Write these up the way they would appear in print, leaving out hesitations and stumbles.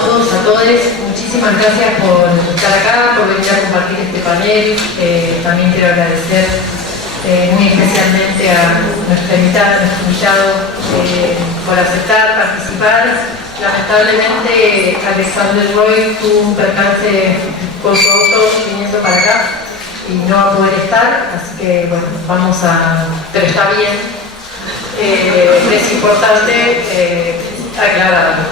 todos, a todos. Muchísimas gracias por estar acá, por venir a compartir este panel. También quiero agradecer muy especialmente a nuestro invitado por aceptar participar. Lamentablemente Alexander Roy tuvo un percance con su auto viniendo para acá y no va a poder estar, así que bueno, pero está bien. Es importante aclararlo.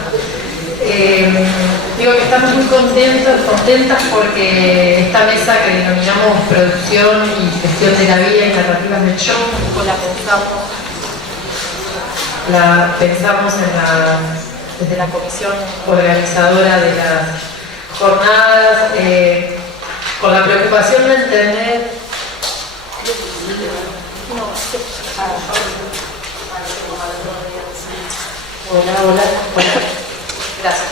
Digo que estamos muy contentas porque esta mesa que denominamos Producción y Gestión de la Vida y Narrativas del Show, la pensamos desde la comisión organizadora de las jornadas, con la preocupación de entender Gracias.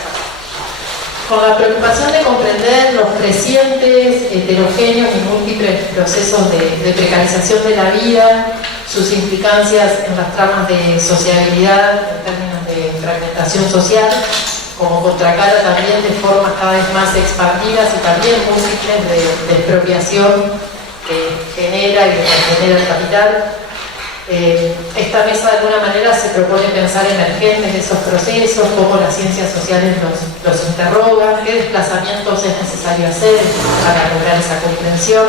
Con la preocupación de comprender los crecientes, heterogéneos y múltiples procesos de precarización de la vida, sus implicancias en las tramas de sociabilidad en términos de fragmentación social, como contracara también de formas cada vez más expandidas y también múltiples de expropiación que genera y genera el capital. Esta mesa de alguna manera se propone pensar emergentes de esos procesos, cómo las ciencias sociales los interrogan, qué desplazamientos es necesario hacer para lograr esa comprensión,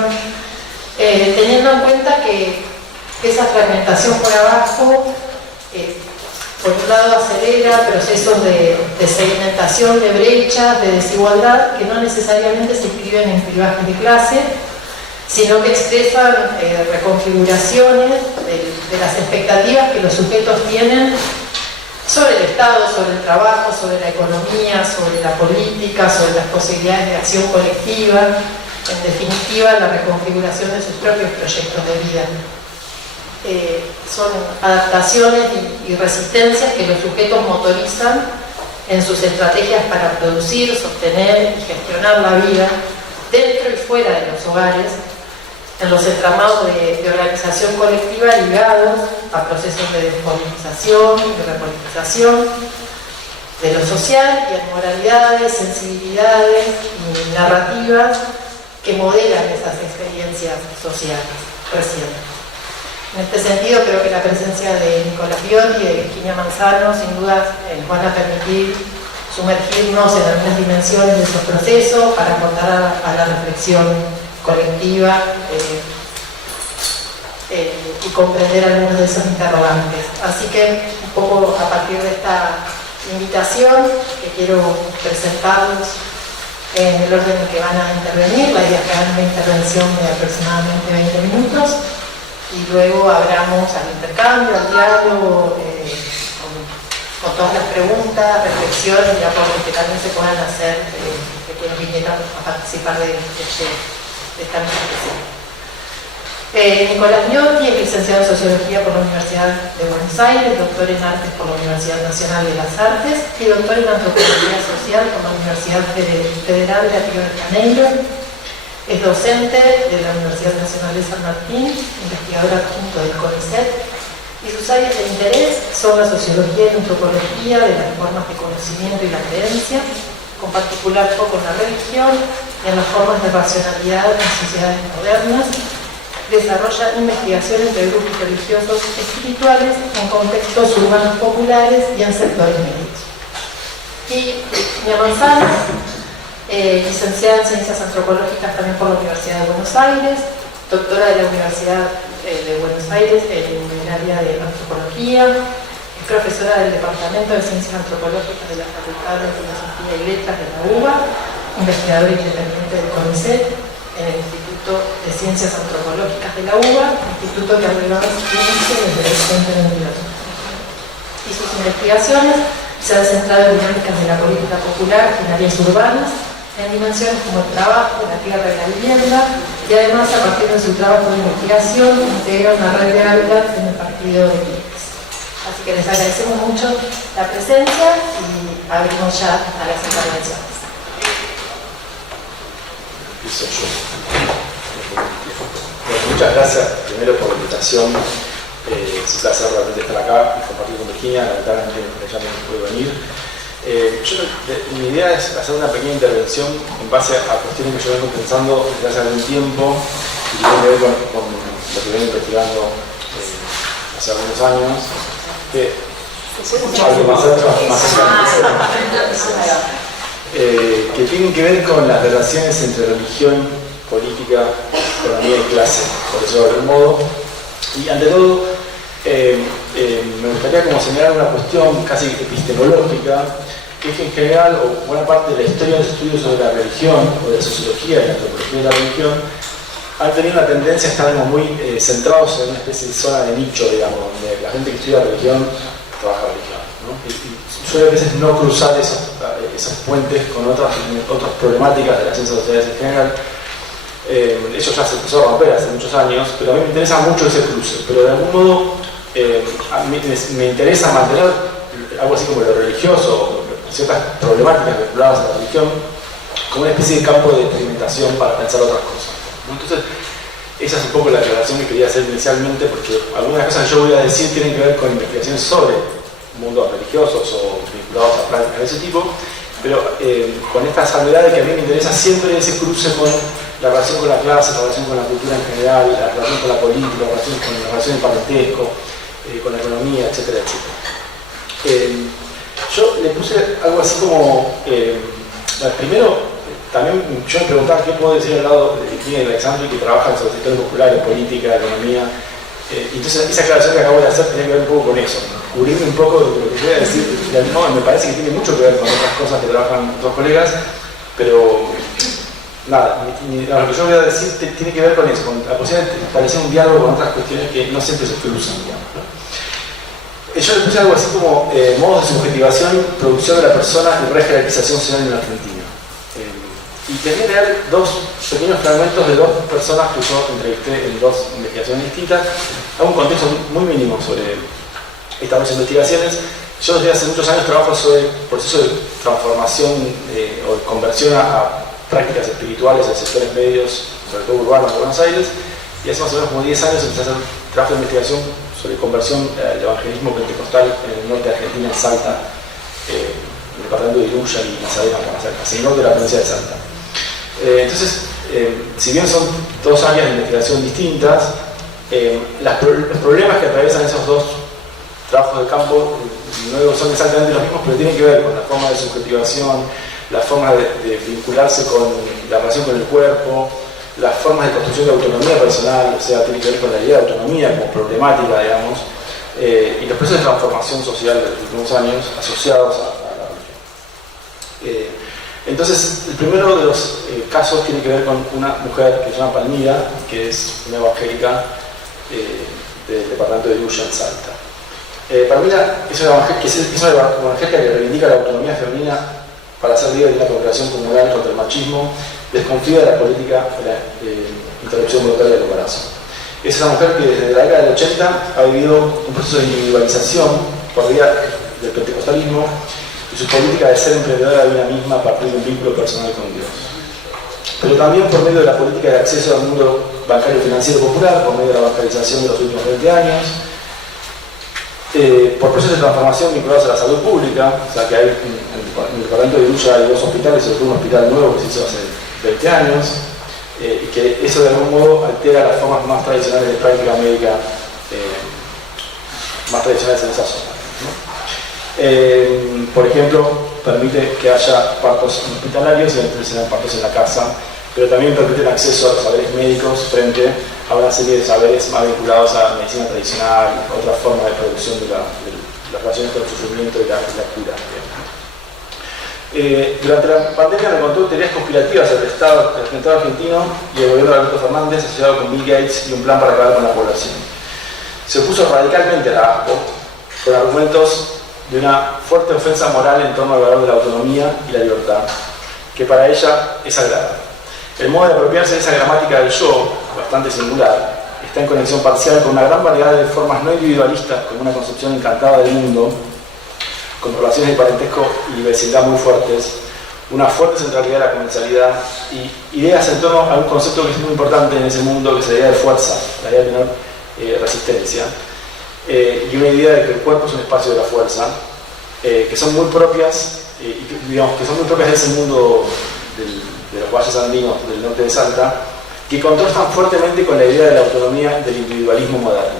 teniendo en cuenta que esa fragmentación por abajo, por un lado acelera procesos de segmentación, de brechas, de desigualdad, que no necesariamente se inscriben en clivajes de clase, sino que expresan reconfiguraciones de las expectativas que los sujetos tienen sobre el Estado, sobre el trabajo, sobre la economía, sobre la política, sobre las posibilidades de acción colectiva, en definitiva la reconfiguración de sus propios proyectos de vida. Son adaptaciones y resistencias que los sujetos motorizan en sus estrategias para producir, sostener y gestionar la vida dentro y fuera de los hogares, en los entramados de organización colectiva ligados a procesos de despolitización y de repolitización de lo social y en moralidades, sensibilidades y narrativas que modelan esas experiencias sociales recientes. En este sentido, creo que la presencia de Nicolás Viotti y de Virginia Manzano sin duda nos van a permitir sumergirnos en algunas dimensiones de esos procesos para aportar a la reflexión colectiva y comprender algunos de esos interrogantes. Así que un poco a partir de esta invitación que quiero presentarlos en el orden en que van a intervenir, la idea es que hagan una intervención de aproximadamente 20 minutos y luego abramos al intercambio, al diálogo, con todas las preguntas, reflexiones y aportes que también se puedan hacer de quienes vinieran a participar de esta mesa. Nicolás Viotti es licenciado en Sociología por la Universidad de Buenos Aires, doctor en Artes por la Universidad Nacional de las Artes y doctor en Antropología Social por la Universidad Federal de Río de Janeiro. Es docente de la Universidad Nacional de San Martín, investigador adjunto del CONICET, y sus áreas de interés son la sociología y antropología de las formas de conocimiento y la creencia, con particular foco en la religión y en las formas de racionalidad en sociedades modernas. Desarrolla investigación entre grupos religiosos espirituales en contextos urbanos populares y en sectores medios. Y Virginia Manzano, licenciada en Ciencias Antropológicas también por la Universidad de Buenos Aires, doctora de la Universidad de Buenos Aires en el área de Antropología, es profesora del Departamento de Ciencias Antropológicas de la Facultad de Filosofía y Letras de la UBA, investigadora independiente del CONICET, en el Instituto de Ciencias Antropológicas de la UBA, instituto que alberga su inicio desde el 2022. Y sus investigaciones se han centrado en dinámicas de la política popular en áreas urbanas, en dimensiones como el trabajo, la tierra y la vivienda, y además a partir de su trabajo de investigación integra una red de hábitat en el partido de Quilmes. Así que les agradecemos mucho la presencia y abrimos ya a las intervenciones. Muchas gracias primero por la invitación. Es un placer realmente estar acá y compartir con Virginia. Lamentablemente ella no puede venir. Mi idea es hacer una pequeña intervención en base a cuestiones que yo vengo pensando desde hace algún tiempo y que tiene que ver con lo que vengo investigando hace algunos años. Que tienen que ver con las relaciones entre religión, política, economía y clase, por decirlo de algún modo. Y ante todo, me gustaría como señalar una cuestión casi epistemológica, que es que en general, o buena parte de la historia de los estudios sobre la religión, o de la sociología y la antropología de la religión, han tenido una tendencia a estar muy centrados en una especie de zona de nicho, digamos, donde la gente que estudia religión trabaja religión, ¿no? Y suele a veces no cruzar esos puentes con otras problemáticas de las ciencias sociales en general. Eso ya se empezó a romper hace muchos años, pero a mí me interesa mucho ese cruce. Pero de algún modo a mí me interesa mantener algo así como lo religioso, ciertas problemáticas vinculadas a la religión, como una especie de campo de experimentación para pensar otras cosas, ¿no? Entonces, esa es un poco la aclaración que quería hacer inicialmente, porque algunas cosas que yo voy a decir tienen que ver con investigaciones sobre mundos religiosos o vinculados a prácticas de ese tipo, pero con esta salvedad de que a mí me interesa siempre ese cruce con la relación con la clase, la relación con la cultura en general, la relación con la política, la relación de parentesco, con la economía, etcétera, etcétera. Yo le puse algo así como, primero, también yo me preguntaba qué puedo decir al lado de Virginia Alexandri, que trabaja en el sector popular, en política, economía. Entonces, esa aclaración que acabo de hacer tiene que ver un poco con eso, ¿no? Cubrirme un poco de lo que voy a decir. Me parece que tiene mucho que ver con otras cosas que trabajan otros colegas, pero nada, lo que yo voy a decir tiene que ver con eso, con la posibilidad de establecer un diálogo con otras cuestiones que no siempre se cruzan, digamos, ¿no? Yo le puse algo así como modos de subjetivación, producción de la persona y rejerarquización social en la Argentina. Y quería leer dos pequeños fragmentos de dos personas que yo entrevisté en dos investigaciones distintas. Hago un contexto muy mínimo sobre estas dos investigaciones. Yo desde hace muchos años trabajo sobre el proceso de transformación o de conversión a prácticas espirituales en sectores medios, sobre todo urbanos de Buenos Aires, y hace más o menos como 10 años empecé a hacer trabajo de investigación sobre conversión al evangelismo pentecostal en el norte de Argentina, en Salta, en el departamento de Iruya y Nazareno, hacia el norte de la provincia de Salta. Entonces, si bien son dos áreas de investigación distintas, los problemas que atraviesan esos dos trabajos de campo no son exactamente los mismos, pero tienen que ver con la forma de subjetivación, la forma de vincularse con la relación con el cuerpo, las formas de construcción de autonomía personal, o sea, tiene que ver con la idea de autonomía como problemática, digamos, y los procesos de transformación social de los últimos años asociados a la religión. Entonces, el primero de los casos tiene que ver con una mujer que se llama Palmira, que es una evangélica del departamento de Iruya, en Salta. Palmira es una evangélica que reivindica la autonomía femenina para ser líder de una congregación comunal contra el machismo, desconfía de la política de la interrupción voluntaria del embarazo. Es una mujer que desde la década del 80 ha vivido un proceso de individualización por vía del pentecostalismo y su política de ser emprendedora de ella misma a partir de un vínculo personal con Dios. Pero también por medio de la política de acceso al mundo bancario y financiero popular, por medio de la bancarización de los últimos 20 años, por procesos de transformación vinculados a la salud pública, o sea que hay en el departamento de Iruya hay dos hospitales, sobre todo un hospital nuevo que se hizo hace 20 años, y que eso de algún modo altera las formas más tradicionales de práctica médica, más tradicionales en esa zona, ¿no? Por ejemplo, permite que haya partos hospitalarios y entonces serán partos en la casa, pero también permite el acceso a los saberes médicos frente a una serie de saberes más vinculados a la medicina tradicional, a otras formas de producción de las relaciones con el sufrimiento y la cura. Durante la pandemia me contó teorías conspirativas del Estado argentino y el gobierno de Alberto Fernández asociado con Bill Gates y un plan para acabar con la población. Se opuso radicalmente a la ASPO con argumentos de una fuerte ofensa moral en torno al valor de la autonomía y la libertad, que para ella es sagrada. El modo de apropiarse de esa gramática del yo, bastante singular, está en conexión parcial con una gran variedad de formas no individualistas, con una concepción encantada del mundo, con relaciones de parentesco y vecindad muy fuertes, una fuerte centralidad de la comensalidad y ideas en torno a un concepto que es muy importante en ese mundo, que es la idea de fuerza, la idea de tener resistencia, y una idea de que el cuerpo es un espacio de la fuerza, que son muy propias y que, digamos, que son muy propias de ese mundo de los valles andinos del norte de Salta, que contrastan fuertemente con la idea de la autonomía del individualismo moderno.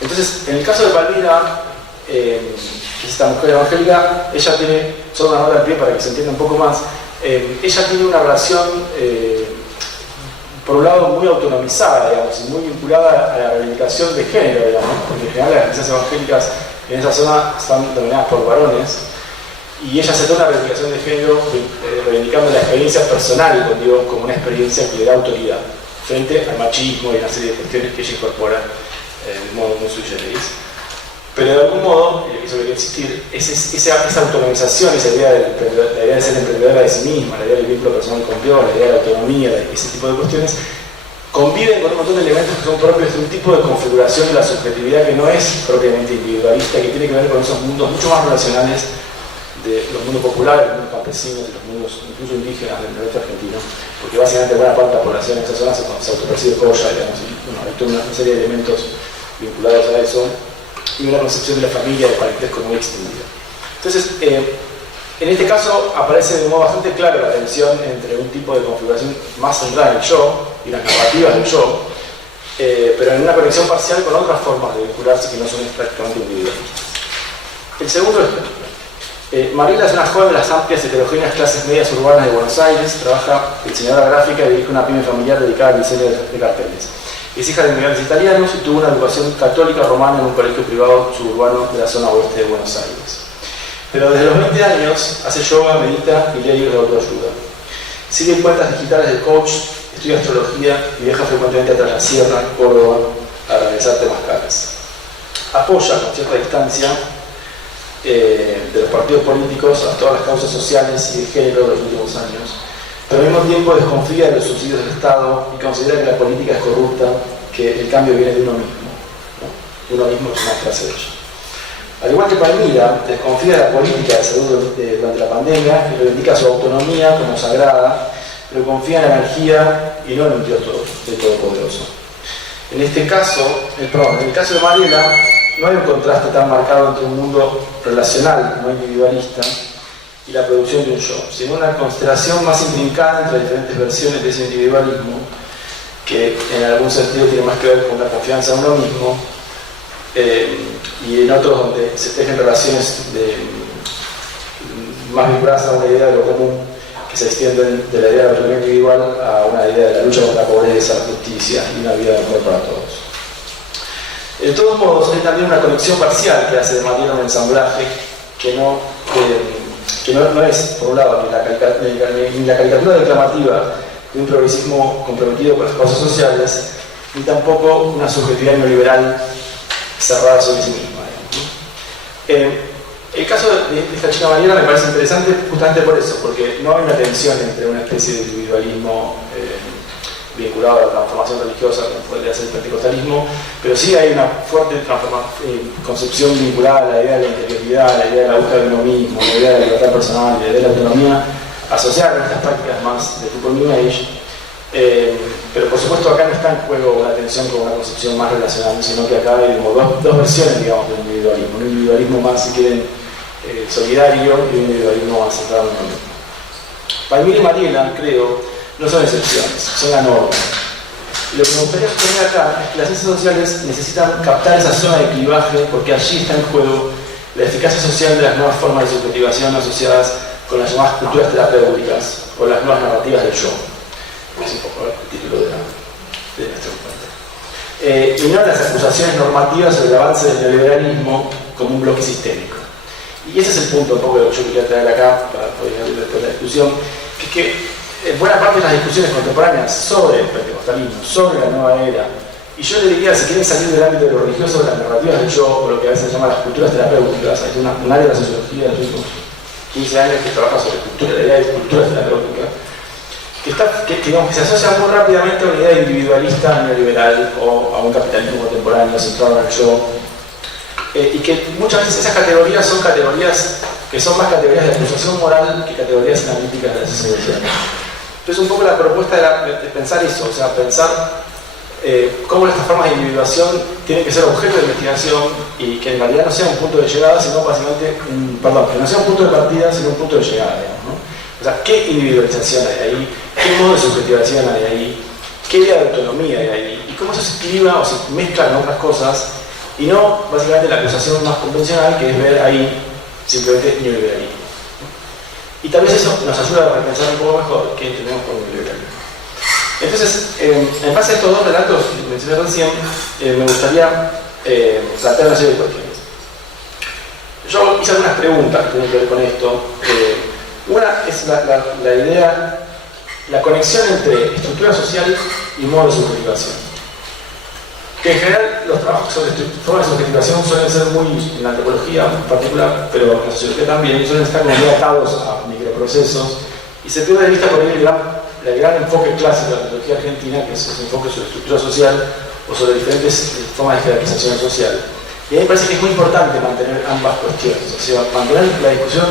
Entonces, en el caso de Palmira, que es esta mujer evangélica, ella tiene, solo una nota al pie para que se entienda un poco más, ella tiene una relación, por un lado, muy autonomizada, digamos, y muy vinculada a la reivindicación de género, digamos, porque en general las iglesias evangélicas en esa zona están dominadas por varones, y ella se toma una reivindicación de género reivindicando la experiencia personal con Dios como una experiencia que le da autoridad frente al machismo y una serie de cuestiones que ella incorpora de modo muy sui generis. Pero de algún modo, y eso quería insistir, esa autonomización, esa idea la idea de ser emprendedora de sí misma, la idea del vínculo personal con Dios, la idea de la autonomía, ese tipo de cuestiones, conviven con un montón de elementos que son propios de un tipo de configuración de la subjetividad que no es propiamente individualista, que tiene que ver con esos mundos mucho más relacionales de los mundos populares, los mundos campesinos, los mundos incluso indígenas del noreste argentino, porque básicamente buena parte de la población en esa zona se autopercibe colla, digamos, y bueno, hay toda una serie de elementos vinculados a eso, y una concepción de la familia de parentesco muy extendida. Entonces, en este caso aparece de un modo bastante claro la tensión entre un tipo de configuración más centrada en el yo y las narrativas del yo, pero en una conexión parcial con otras formas de vincularse que no son prácticamente individualistas. El segundo ejemplo. Mariela es una joven de las amplias heterogéneas clases medias urbanas de Buenos Aires, trabaja de diseñadora gráfica y dirige una pyme familiar dedicada al diseño de carteles. Es hija de inmigrantes italianos y tuvo una educación católica romana en un colegio privado suburbano de la zona oeste de Buenos Aires. Pero desde los 20 años hace yoga, medita y lee libros de autoayuda. Sigue cuentas digitales de coach, estudia astrología y viaja frecuentemente a Tras la Sierra, Córdoba, a realizar temazcales. Apoya con cierta distancia de los partidos políticos a todas las causas sociales y de género de los últimos años, pero al mismo tiempo desconfía de los subsidios del Estado y considera que la política es corrupta, que el cambio viene de uno mismo, ¿no? Uno mismo es una frase de ella. Al igual que Palmira, desconfía de la política de salud durante la pandemia y reivindica su autonomía como sagrada, pero confía en la energía y no en un Dios todopoderoso. En este caso, en el caso de Mariela, no hay un contraste tan marcado entre un mundo relacional, no individualista, y la producción de un yo, sino una constelación más intrincada entre diferentes versiones de ese individualismo, que en algún sentido tiene más que ver con la confianza en uno mismo, y en otros donde se tejen relaciones más vinculadas a una idea de lo común, que se extienden de la idea de la autonomía individual a una idea de la lucha contra la pobreza, la justicia y una vida mejor para todos. De todos modos, hay también una conexión parcial que hace de Mariela un ensamblaje que no es, por un lado, ni la caricatura declamativa de un progresismo comprometido con las causas sociales, ni tampoco una subjetividad neoliberal cerrada sobre sí misma. El caso de esta chica Mariela me parece interesante justamente por eso, porque no hay una tensión entre una especie de individualismo vinculado a la transformación religiosa, como podría ser el pentecostalismo, pero sí hay una fuerte concepción vinculada a la idea de la interioridad, a la idea de la búsqueda de uno mismo, a la idea de la libertad personal, a la idea de la autonomía, asociada con estas prácticas más de tipo New Age. Pero por supuesto acá no está en juego una tensión con una concepción más relacional, sino que acá hay como dos versiones, digamos, del individualismo. Un individualismo más, si quieren, solidario y un individualismo más centrado en uno mismo. Palmira y Mariela, creo, no son excepciones, son la norma. Y lo que me gustaría suponer acá es que las ciencias sociales necesitan captar esa zona de clivaje porque allí está en juego la eficacia social de las nuevas formas de subjetivación asociadas con las llamadas culturas terapéuticas o las nuevas narrativas del yo. Es un poco el título de nuestro encuentro. Y no las acusaciones normativas sobre el avance del neoliberalismo como un bloque sistémico. Y ese es el punto un poco de lo que yo quería traer acá para poder ir después de la discusión, que es que buena parte de las discusiones contemporáneas sobre el pentecostalismo, sobre la nueva era, y yo le diría, si quieren salir del ámbito de lo religioso, de las narrativas del yo, o lo que a veces se llama las culturas terapéuticas, hay un área de la sociología de los últimos 15 años que trabaja sobre la idea de culturas terapéuticas, que se asocia muy rápidamente a una idea individualista neoliberal o a un capitalismo contemporáneo centrado en el yo, y que muchas veces esas categorías son categorías que son más categorías de acusación moral que categorías analíticas de la sociología. Entonces un poco la propuesta era de pensar eso, o sea, pensar cómo estas formas de individuación tienen que ser objeto de investigación y que en realidad no sea un punto de llegada, sino básicamente, que no sea un punto de partida, sino un punto de llegada, digamos, ¿no? O sea, ¿qué individualización hay ahí? ¿Qué modo de subjetivación hay ahí? ¿Qué idea de autonomía hay ahí? Y cómo eso se escriba o se mezcla con otras cosas, y no básicamente la acusación más convencional, que es ver ahí simplemente neoliberalismo. Y tal vez eso nos ayuda a repensar un poco mejor qué entendemos por neoliberalismo. Entonces, en base a estos dos relatos que mencioné recién, me gustaría plantear una serie de cuestiones. Yo hice algunas preguntas que tienen que ver con esto. Una es la idea, la conexión entre estructura social y modo de subjetivación. Que en general los trabajos sobre formas de subjetivación suelen ser muy, en la antropología en particular, pero en la sociología también, suelen estar como muy atados a microprocesos, y se pierde de vista por ahí el gran enfoque clásico de la antropología argentina, que es el enfoque sobre estructura social o sobre diferentes formas de jerarquización social. Y a mí me parece que es muy importante mantener ambas cuestiones, o sea, mantener la discusión,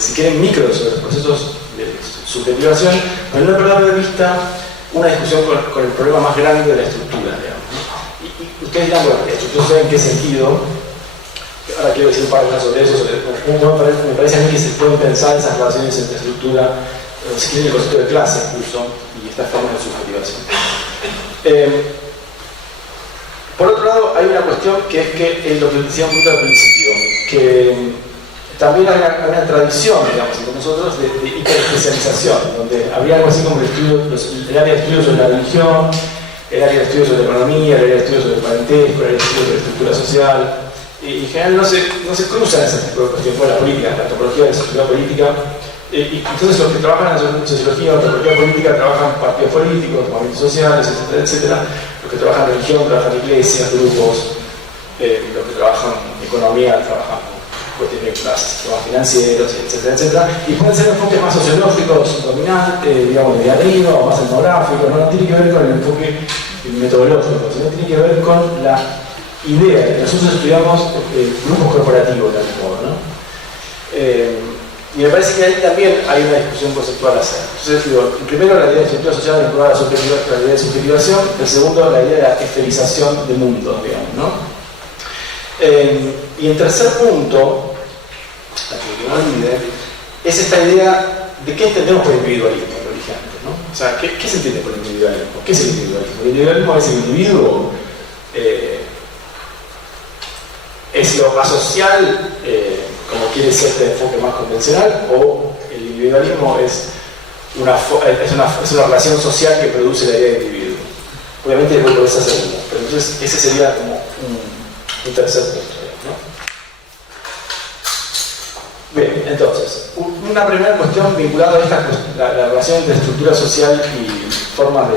si quieren, micro sobre los procesos de subjetivación, pero no perder de vista una discusión con el problema más grande de la estructura, digamos. Y ustedes dirán, bueno, ¿estructura social en qué sentido? Ahora quiero decir un par de cosas sobre eso. Me parece a mí que se pueden pensar esas relaciones entre estructura, si quieren, el concepto de clase incluso, y estas formas de subjetivación. Por otro lado, hay una cuestión que es lo que decía un poquito al principio, que también hay una tradición, digamos, entre nosotros, de hiperespecialización, donde había algo así como el área de estudios sobre la religión, el área de estudios sobre la economía, el área de estudios sobre el parentesco, el área de estudios sobre la estructura social, y en general no se cruzan ese tipo de cuestiones con la política, la antropología de la estructura política. Y entonces los que trabajan en sociología o antropología política trabajan partidos políticos, movimientos sociales, etcétera, etcétera. Los que trabajan en religión trabajan en iglesias, grupos. Los que trabajan en economía trabajan cuestiones más sistemas financieros, etcétera, etcétera. Y pueden ser enfoques más sociológicos, dominantes, digamos, de arriba, o más etnográficos. No tiene que ver con el enfoque metodológico, sino tiene que ver con la idea de que nosotros estudiamos grupos corporativos de algún modo, ¿no? Y me parece que ahí también hay una discusión conceptual a hacer. Entonces, digo, primero la idea de estructura social vinculada a la idea de subjetivación, el segundo la idea de la esferización del mundo, digamos, ¿no? Y en tercer punto, para que no olvide, es esta idea de qué entendemos por individualismo, lo dije antes, ¿no? O sea, ¿qué se entiende por individualismo? ¿Qué es el individualismo? El individualismo es el individuo, es lo asocial, como quiere ser este enfoque más convencional, o el individualismo es una relación social que produce la idea de individuo. Obviamente voy por esa segunda, pero entonces ese sería como un tercer punto, ¿no? Bien, entonces, una primera cuestión vinculada a la relación entre estructura social y formas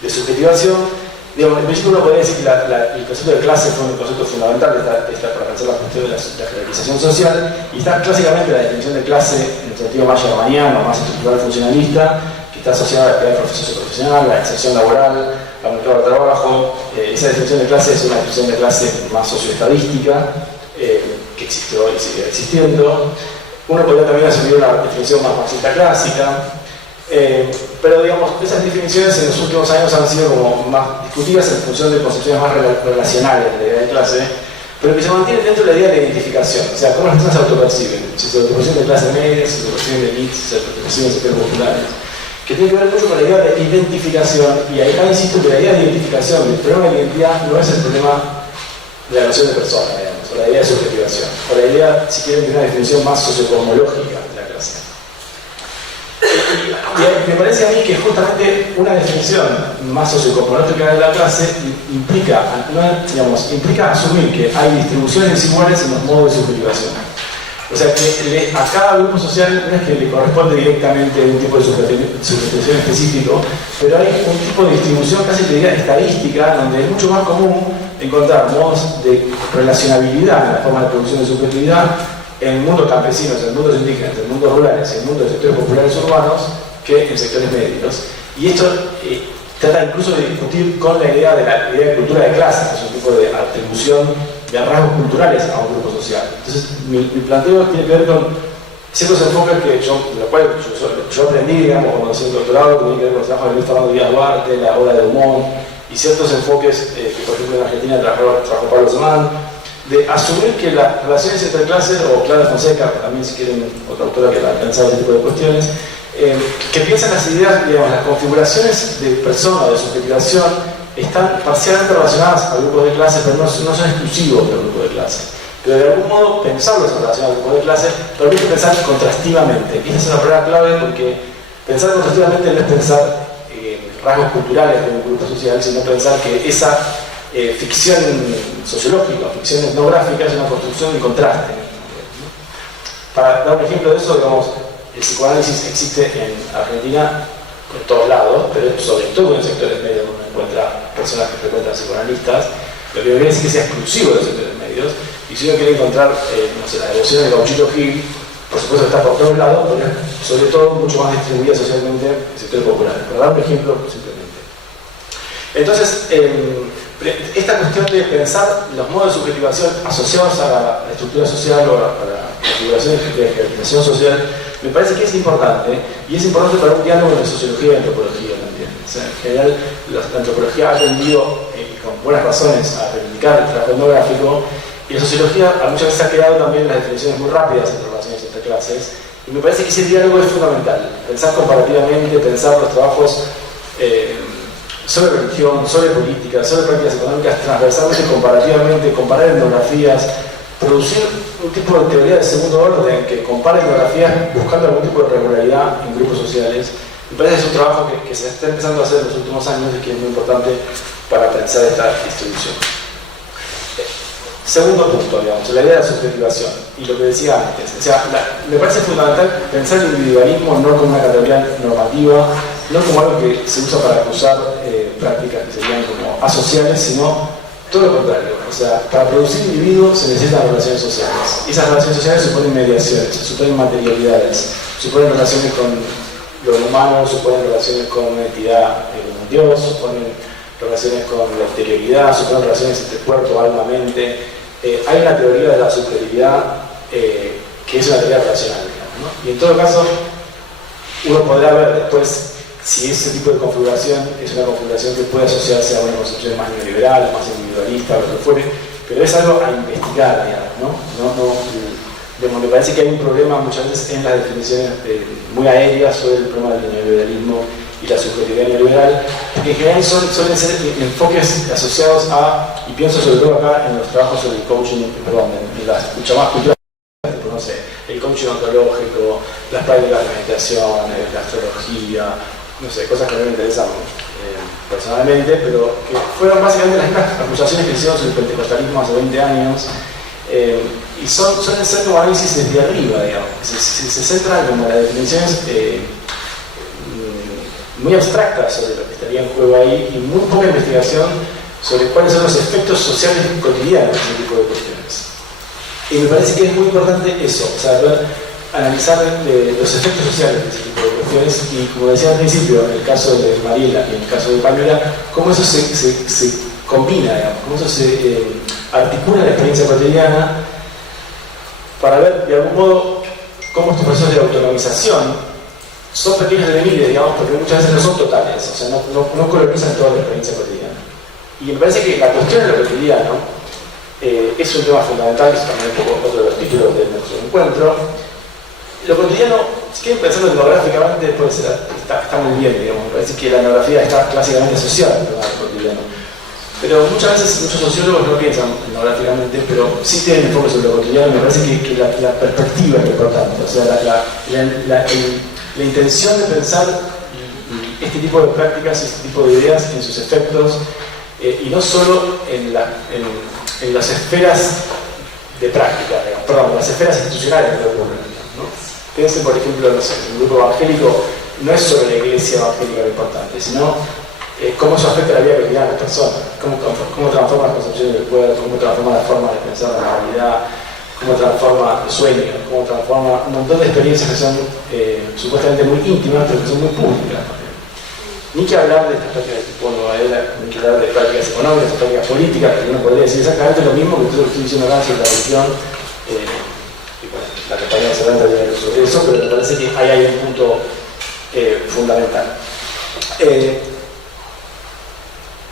de subjetivación. Digamos, en principio uno podría decir que el concepto de clase fue un concepto fundamental para pensar la cuestión de la jerarquización social, y está clásicamente la definición de clase en el sentido más germaniano, más estructural funcionalista, que está asociada a la actividad socioprofesional, la inserción laboral, al mercado de trabajo. Esa definición de clase es una definición de clase más socioestadística, que existió y sigue existiendo. Uno podría también asumir una definición más marxista clásica. Pero digamos, esas definiciones en los últimos años han sido como más discutidas en función de concepciones más relacionales de la idea de clase, pero que se mantienen dentro de la idea de identificación, o sea, cómo las personas se autoperciben, si se autoperciben de clase media, si se autoperciben de elites, si se autoperciben de sectores populares, que tiene que ver mucho con la idea de identificación. Y ahí insisto que la idea de identificación, el problema de identidad no es el problema de la noción de persona, digamos, o la idea de subjetivación, o la idea, si quieren, de una definición más sociocosmológica de la clase. Y me parece a mí que justamente una definición más sociocosmológica de la clase implica asumir que hay distribuciones desiguales en los modos de subjetivación. O sea, que a cada grupo social no es que le corresponde directamente un tipo de subjetivación específico, pero hay un tipo de distribución casi te diría estadística, donde es mucho más común encontrar modos de relacionabilidad en la forma de producción de subjetividad en mundos campesinos, en mundos indígenas, en mundos rurales, en mundos de sectores populares urbanos, que en sectores medios. Y esto trata incluso de discutir con la idea de cultura de clase, que es un tipo de atribución de rasgos culturales a un grupo social. Entonces, mi planteo tiene que ver con ciertos enfoques que yo aprendí, digamos, cuando hacía el doctorado, que tiene que ver con los trabajos de Luis Fernando Díaz Duarte, la obra de Dumont, y ciertos enfoques que, por ejemplo, en Argentina trabajó Pablo Semán, de asumir que las relaciones entre clases, o Clara Fonseca, también si quieren otra autora que ha pensado ese tipo de cuestiones, que piensan las ideas, digamos, las configuraciones de persona, de subjetivación, están parcialmente relacionadas a grupos de clase, pero no son exclusivos del grupo de clase. Pero de algún modo pensarlos en relación al grupo de clase permite pensar contrastivamente. Y esa es una palabra clave porque pensar contrastivamente no es pensar rasgos culturales de un grupo social, sino pensar que esa ficción sociológica, ficción etnográfica es una construcción de contraste. Para dar un ejemplo de eso, digamos, el psicoanálisis existe en Argentina en todos lados, pero sobre todo en sectores medios uno encuentra personas que frecuentan psicoanalistas, lo que no quiere decir que sea exclusivo de los sectores medios, y si uno quiere encontrar no sé, la devoción de Gauchito Gil, por supuesto está por todos lados, pero sobre todo mucho más distribuida socialmente en el sector popular. Para dar un ejemplo, simplemente. Entonces, esta cuestión de pensar los modos de subjetivación asociados a la estructura social o a la configuración de jerarquización social, me parece que es importante, y es importante para un diálogo de sociología y antropología también. O sea, en general, la antropología ha tendido, con buenas razones, a reivindicar el trabajo etnográfico, y la sociología muchas veces ha quedado también en las definiciones muy rápidas entre relaciones entre clases, y me parece que ese diálogo es fundamental. Pensar comparativamente, pensar los trabajos sobre religión, sobre política, sobre prácticas económicas transversalmente, comparativamente, comparar etnografías, producir un tipo de teoría de segundo orden que compara etnografías buscando algún tipo de regularidad en grupos sociales. Me parece que es un trabajo que se está empezando a hacer en los últimos años y que es muy importante para pensar esta distribución. Segundo punto, digamos, la idea de la subjetivación y lo que decía antes. O sea, me parece fundamental pensar el individualismo no como una categoría normativa, no como algo que se usa para acusar prácticas que serían como asociales, sino todo lo contrario. O sea, para producir individuos se necesitan relaciones sociales. Y esas relaciones sociales suponen mediaciones, suponen materialidades, suponen relaciones con lo humano, suponen relaciones con una entidad como Dios, suponen relaciones con la exterioridad, suponen relaciones entre cuerpo, alma, mente. Hay una teoría de la subjetividad que es una teoría racional, digamos, ¿no? Y en todo caso, uno podrá ver después si ese tipo de configuración es una configuración que puede asociarse a una concepción más neoliberal, más individualista, o lo que fuere, pero es algo a investigar, digamos, ¿no? Me parece que hay un problema muchas veces en las definiciones muy aéreas sobre el problema del neoliberalismo y la subjetividad neoliberal, que en general suelen ser enfoques asociados a, y pienso sobre todo acá en los trabajos sobre el coaching, perdón, en las llamadas culturas, no sé, el coaching ontológico, las prácticas de meditación, la astrología, no sé, cosas que a mí me interesan personalmente, pero que fueron básicamente las mismas acusaciones que hicieron sobre el pentecostalismo hace 20 años, y suelen ser como análisis desde arriba, digamos, se centran como en las definiciones muy abstractas sobre lo que estaría en juego ahí y muy poca investigación sobre cuáles son los efectos sociales cotidianos de ese tipo de cuestiones. Y me parece que es muy importante eso, o sea, analizar los efectos sociales de ese tipo de cuestiones y, como decía al principio, en el caso de Mariela y en el caso de Pamela, cómo eso se combina, digamos, cómo eso se articula en la experiencia cotidiana para ver de algún modo cómo estos procesos de autonomización son pequeños enemigos, digamos, porque muchas veces no son totales, o sea, no colonizan toda la experiencia cotidiana. Y me parece que la cuestión de lo cotidiano es un tema fundamental, que es también un poco otro de los títulos de nuestro encuentro. Lo cotidiano, si quieren pensarlo etnográficamente, puede ser, está muy bien, digamos, me parece que la etnografía está clásicamente asociada al cotidiano. Pero muchas veces muchos sociólogos no piensan etnográficamente, pero sí tienen enfoque sobre lo cotidiano, y me parece que la perspectiva es importante, o sea, la intención de pensar este tipo de prácticas, este tipo de ideas en sus efectos, y no solo en las esferas de práctica, digamos, las esferas institucionales de lo que ocurre, ¿no? Piensen, por ejemplo, no sé, el grupo evangélico no es solo la iglesia evangélica lo importante, sino cómo eso afecta la vida cotidiana de las personas, cómo transforma las concepciones del cuerpo, cómo transforma las formas de pensar la realidad, cómo transforma el sueño, cómo transforma un montón de experiencias que son supuestamente muy íntimas, pero que son muy públicas. Ni que hablar de estas prácticas de tipo novela, ni que hablar de prácticas económicas, de prácticas políticas, que uno podría decir exactamente lo mismo que todo lo que estoy diciendo acá sobre la religión. Y bueno, la compañía se va a entender sobre eso, pero me parece que ahí hay un punto fundamental.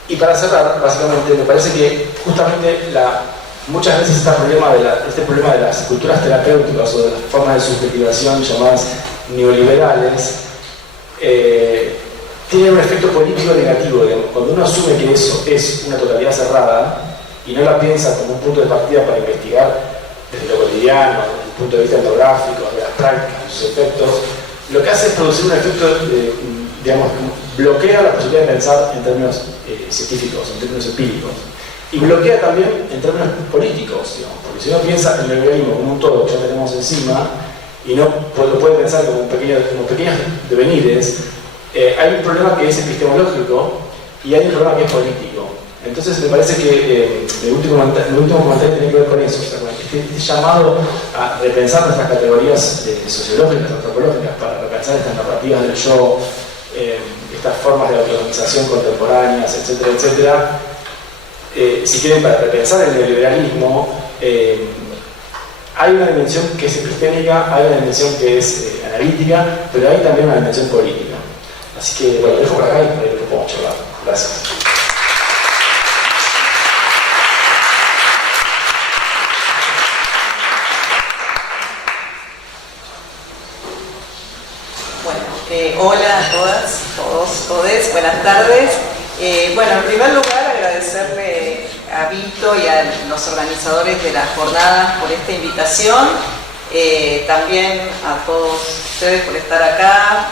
Y para cerrar, básicamente, me parece que justamente muchas veces este problema de las culturas terapéuticas o de las formas de subjetivación llamadas neoliberales tiene un efecto político negativo. Digamos. Cuando uno asume que eso es una totalidad cerrada y no la piensa como un punto de partida para investigar desde lo cotidiano, desde el punto de vista etnográfico, de las prácticas, de sus efectos, lo que hace es producir un efecto, digamos, bloquea la posibilidad de pensar en términos científicos, en términos empíricos. Y bloquea también en términos políticos, digamos, porque si uno piensa en el liberalismo como un todo que ya tenemos encima, y no lo puede pensar como pequeños devenires, hay un problema que es epistemológico y hay un problema que es político. Entonces me parece que el último comentario tiene que ver con eso, o sea, con este llamado a repensar nuestras categorías sociológicas, antropológicas, para repensar estas narrativas del yo, estas formas de autorganización contemporáneas, etcétera, etcétera. Si quieren, para repensar el neoliberalismo, hay una dimensión que es epistémica, hay una dimensión que es analítica, pero hay también una dimensión política. Así que, bueno, dejo por acá y por ahí lo podemos charlar. Gracias. Hola a todas, todes, buenas tardes. Bueno, en primer lugar agradecerle a Vito y a los organizadores de la jornada por esta invitación, también a todos ustedes por estar acá.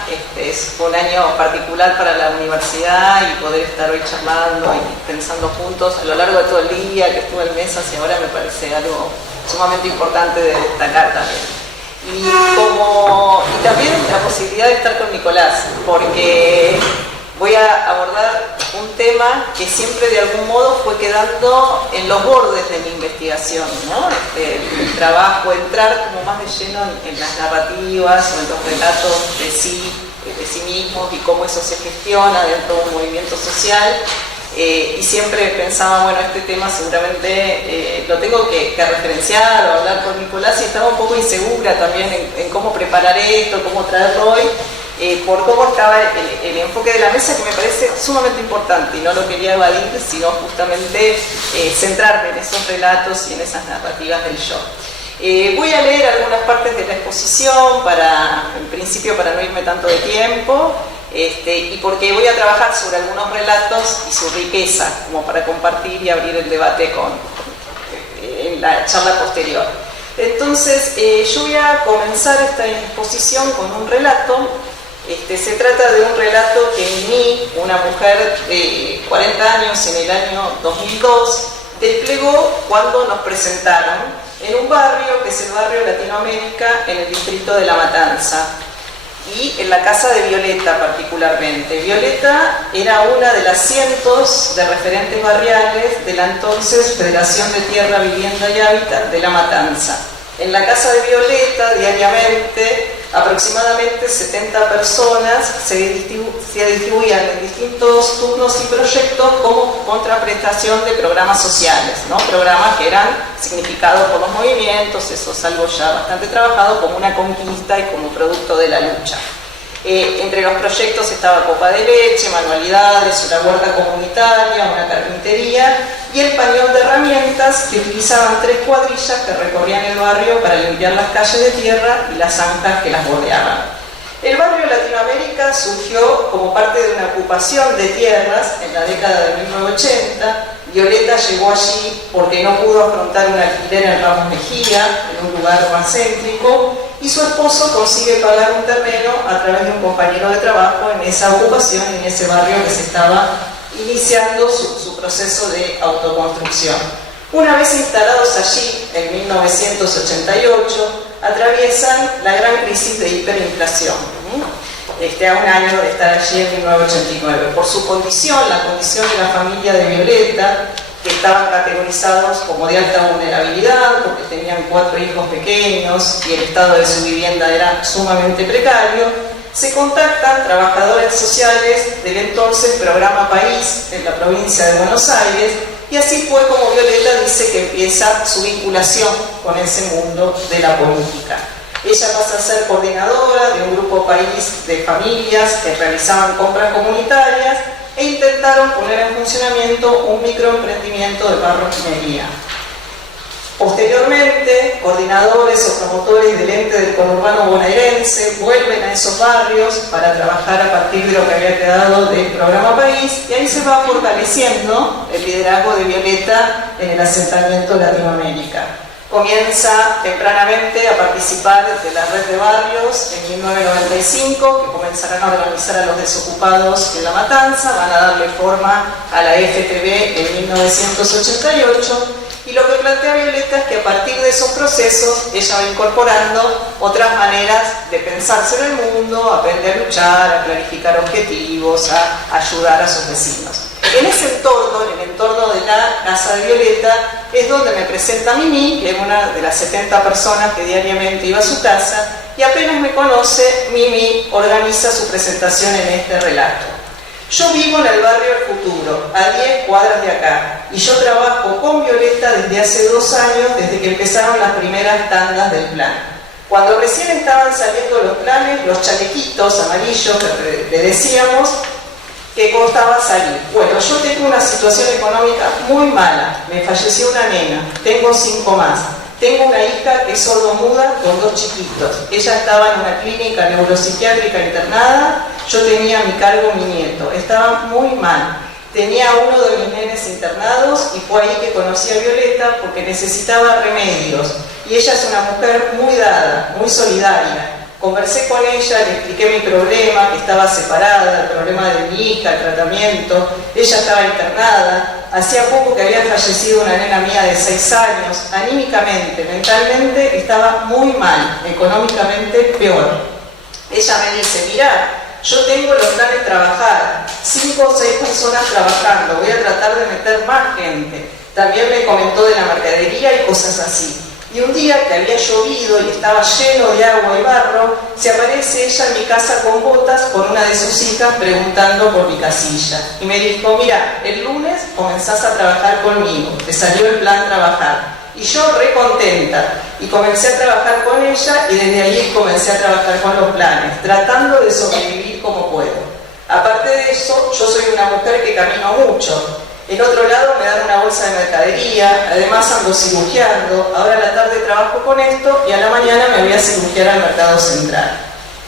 Fue un año particular para la universidad y poder estar hoy charlando y pensando juntos a lo largo de todo el día que estuve en mesas y ahora me parece algo sumamente importante de destacar también. Y también la posibilidad de estar con Nicolás, porque voy a abordar un tema que siempre de algún modo fue quedando en los bordes de mi investigación, ¿no? El trabajo, entrar como más de lleno en las narrativas o en los relatos de sí mismos y cómo eso se gestiona dentro de un movimiento social. Y siempre pensaba, bueno, este tema seguramente lo tengo que referenciar o hablar con Nicolás, y estaba un poco insegura también en cómo preparar esto, cómo traerlo hoy, por cómo estaba el enfoque de la mesa, que me parece sumamente importante, y no lo quería evadir, sino justamente centrarme en esos relatos y en esas narrativas del yo. Voy a leer algunas partes de la exposición, en principio para no irme tanto de tiempo, y porque voy a trabajar sobre algunos relatos y su riqueza, como para compartir y abrir el debate en la charla posterior. Entonces, yo voy a comenzar esta exposición con un relato. Se trata de un relato que en mí, una mujer de 40 años en el año 2002, desplegó cuando nos presentaron en un barrio que es el barrio Latinoamérica, en el distrito de La Matanza, y en la casa de Violeta particularmente. Violeta era una de las cientos de referentes barriales de la entonces Federación de Tierra, Vivienda y Hábitat de La Matanza. En la casa de Violeta, diariamente, aproximadamente 70 personas se distribuían en distintos turnos y proyectos como contraprestación de programas sociales, ¿no? Programas que eran significados por los movimientos, eso es algo ya bastante trabajado, como una conquista y como producto de la lucha. Entre los proyectos estaba copa de leche, manualidades, una huerta comunitaria, una carpintería y el pañol de herramientas que utilizaban 3 cuadrillas que recorrían el barrio para limpiar las calles de tierra y las zanjas que las bordeaban. El barrio Latinoamérica surgió como parte de una ocupación de tierras en la década de 1980. Violeta llegó allí porque no pudo afrontar un alquiler en Ramos Mejía, en un lugar más céntrico, y su esposo consigue pagar un terreno a través de un compañero de trabajo en esa ocupación, en ese barrio que se estaba iniciando su proceso de autoconstrucción. Una vez instalados allí, en 1988, atraviesan la gran crisis de hiperinflación. A un año de estar allí en 1989. Por su condición, la condición de la familia de Violeta, que estaban categorizados como de alta vulnerabilidad, porque tenían 4 hijos pequeños y el estado de su vivienda era sumamente precario, se contactan trabajadores sociales del entonces Programa País en la provincia de Buenos Aires, y así fue como Violeta dice que empieza su vinculación con ese mundo de la política. Ella pasa a ser coordinadora de un grupo país de familias que realizaban compras comunitarias e intentaron poner en funcionamiento un microemprendimiento de marroquinería. Posteriormente, coordinadores o promotores del ente del conurbano bonaerense vuelven a esos barrios para trabajar a partir de lo que había quedado del programa País, y ahí se va fortaleciendo el liderazgo de Violeta en el asentamiento de Latinoamérica. Comienza tempranamente a participar de la red de barrios en 1995, que comenzarán a organizar a los desocupados en La Matanza, van a darle forma a la FTV en 1988, y lo que plantea Violeta es que a partir de esos procesos ella va incorporando otras maneras de pensarse en el mundo, aprender a luchar, a clarificar objetivos, a ayudar a sus vecinos. En ese entorno, en el entorno de la casa de Violeta, es donde me presenta Mimi, que es una de las 70 personas que diariamente iba a su casa, y apenas me conoce, Mimi organiza su presentación en este relato. Yo vivo en el barrio El Futuro, a 10 cuadras de acá, y yo trabajo con Violeta desde hace 2 años, desde que empezaron las primeras tandas del plan. Cuando recién estaban saliendo los planes, los chalequitos amarillos que le decíamos, que costaba salir. Bueno, yo tengo una situación económica muy mala, me falleció una nena, tengo 5 más. Tengo una hija que es sordomuda con 2 chiquitos. Ella estaba en una clínica neuropsiquiátrica internada, yo tenía a mi cargo mi nieto. Estaba muy mal. Tenía a uno de mis nenes internados y fue ahí que conocí a Violeta porque necesitaba remedios. Y ella es una mujer muy dada, muy solidaria. Conversé con ella, le expliqué mi problema, que estaba separada, el problema de mi hija, el tratamiento. Ella estaba internada. Hacía poco que había fallecido una nena mía de 6 años. Anímicamente, mentalmente estaba muy mal, económicamente peor. Ella me dice, mirá, yo tengo los planes de trabajar, 5 o 6 personas trabajando, voy a tratar de meter más gente. También me comentó de la mercadería y cosas así. Y un día que había llovido y estaba lleno de agua y barro, se aparece ella en mi casa con botas con una de sus hijas preguntando por mi casilla. Y me dijo, mira, el lunes comenzás a trabajar conmigo, te salió el plan trabajar. Y yo re contenta, y comencé a trabajar con ella y desde ahí comencé a trabajar con los planes, tratando de sobrevivir como puedo. Aparte de eso, yo soy una mujer que camino mucho. En otro lado me dan una bolsa de mercadería, además ando cirugiando, ahora a la tarde trabajo con esto y a la mañana me voy a cirugiar al mercado central.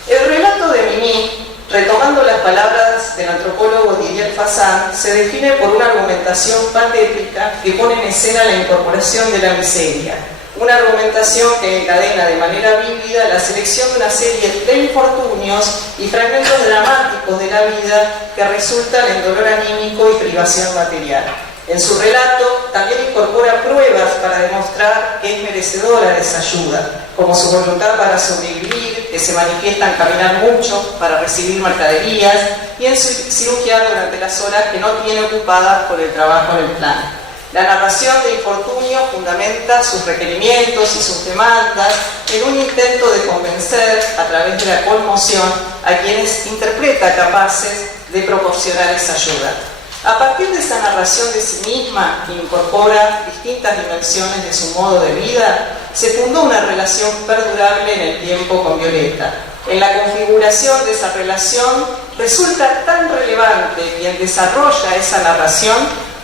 El relato de Mimi, retomando las palabras del antropólogo Didier Fassin, se define por una argumentación patética que pone en escena la incorporación de la miseria. Una argumentación que encadena de manera vívida la selección de una serie de infortunios y fragmentos dramáticos de la vida que resultan en dolor anímico y privación material. En su relato también incorpora pruebas para demostrar que es merecedora de esa ayuda, como su voluntad para sobrevivir, que se manifiesta en caminar mucho para recibir mercaderías y en cirugiar durante las horas que no tiene ocupadas por el trabajo en el plan. La narración de infortunio fundamenta sus requerimientos y sus demandas en un intento de convencer, a través de la conmoción, a quienes interpreta capaces de proporcionar esa ayuda. A partir de esa narración de sí misma, que incorpora distintas dimensiones de su modo de vida, se fundó una relación perdurable en el tiempo con Violeta. En la configuración de esa relación resulta tan relevante quien desarrolla esa narración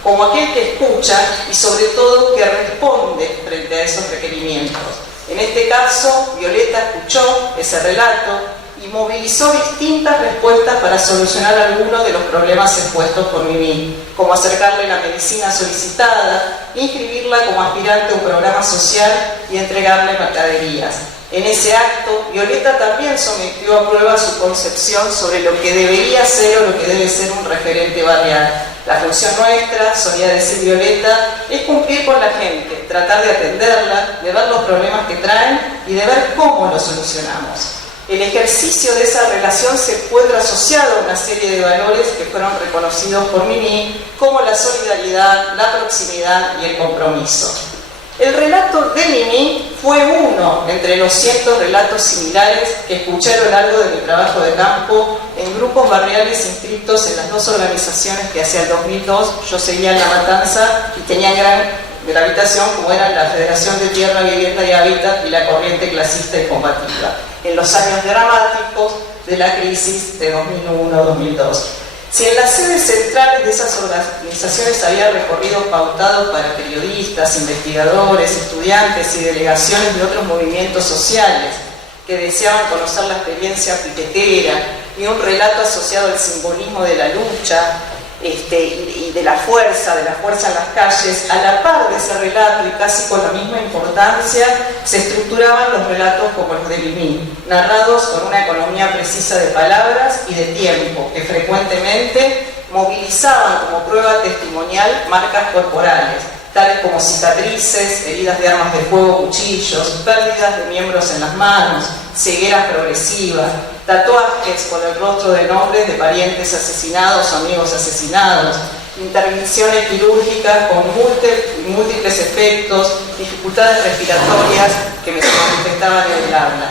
como aquel que escucha y sobre todo que responde frente a esos requerimientos. En este caso, Violeta escuchó ese relato y movilizó distintas respuestas para solucionar algunos de los problemas expuestos por Mimi, como acercarle la medicina solicitada, inscribirla como aspirante a un programa social y entregarle mercaderías. En ese acto, Violeta también sometió a prueba su concepción sobre lo que debería ser o lo que debe ser un referente barrial. La función nuestra, solía decir Violeta, es cumplir con la gente, tratar de atenderla, de ver los problemas que traen y de ver cómo los solucionamos. El ejercicio de esa relación se encuentra asociado a una serie de valores que fueron reconocidos por Mimi, como la solidaridad, la proximidad y el compromiso. El relato de Mimi fue uno entre los cientos relatos similares que escuché a lo largo de mi trabajo de campo en grupos barriales inscritos en las 2 organizaciones que hacia el 2002 yo seguía en La Matanza y tenía gran gravitación, como eran la Federación de Tierra, Vivienda y Hábitat y la Corriente Clasista y Combativa, en los años dramáticos de la crisis de 2001-2002. Si en las sedes centrales de esas organizaciones había recorridos pautados para periodistas, investigadores, estudiantes y delegaciones de otros movimientos sociales que deseaban conocer la experiencia piquetera y un relato asociado al simbolismo de la lucha y de la fuerza en las calles, a la par de ese relato y casi con la misma importancia, se estructuraban los relatos como los de Vimí, narrados con una economía precisa de palabras y de tiempo, que frecuentemente movilizaban como prueba testimonial marcas corporales, tales como cicatrices, heridas de armas de fuego, cuchillos, pérdidas de miembros en las manos, cegueras progresivas, tatuajes con el rostro de nombres de parientes asesinados o amigos asesinados, intervenciones quirúrgicas con múltiples efectos, dificultades respiratorias que me manifestaban en el habla.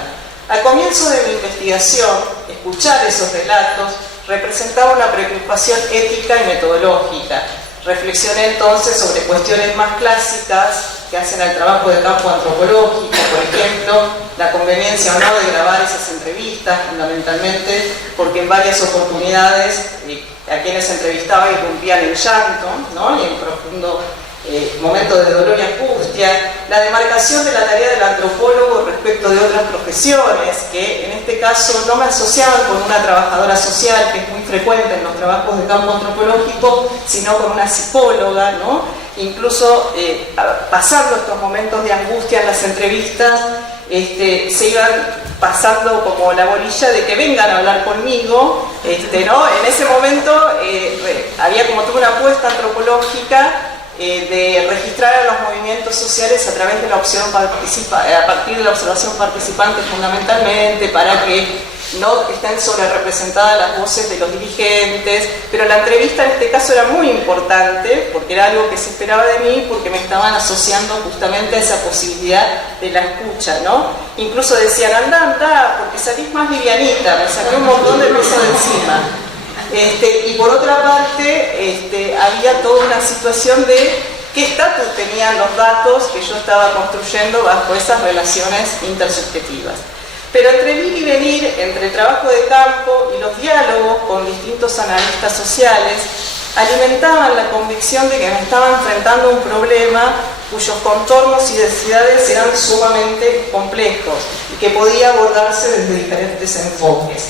Al comienzo de mi investigación, escuchar esos relatos representaba una preocupación ética y metodológica. Reflexioné entonces sobre cuestiones más clásicas que hacen al trabajo de campo antropológico, por ejemplo, la conveniencia o no de grabar esas entrevistas, fundamentalmente porque en varias oportunidades a quienes entrevistaba irrumpían en llanto, ¿no? Y en profundo momento de dolor y angustia, la demarcación de la tarea del antropólogo respecto de otras profesiones, que en este caso no me asociaban con una trabajadora social, que es muy frecuente en los trabajos de campo antropológico, sino con una psicóloga, ¿no? Incluso pasando estos momentos de angustia en las entrevistas, se iban pasando como la bolilla de que vengan a hablar conmigo, ¿no? En ese momento había como toda una apuesta antropológica de registrar a los movimientos sociales a través de la opción a partir de la observación participante fundamentalmente, para que no estén sobre representadas las voces de los dirigentes, pero la entrevista en este caso era muy importante porque era algo que se esperaba de mí, porque me estaban asociando justamente a esa posibilidad de la escucha, ¿no? Incluso decían, anda, porque salís más livianita, me saqué un montón de peso de encima. Y por otra parte, había toda una situación de qué estatus tenían los datos que yo estaba construyendo bajo esas relaciones intersubjetivas. Pero entre ir y venir, entre el trabajo de campo y los diálogos con distintos analistas sociales, alimentaban la convicción de que me estaba enfrentando a un problema cuyos contornos y densidades eran sumamente complejos y que podía abordarse desde diferentes enfoques.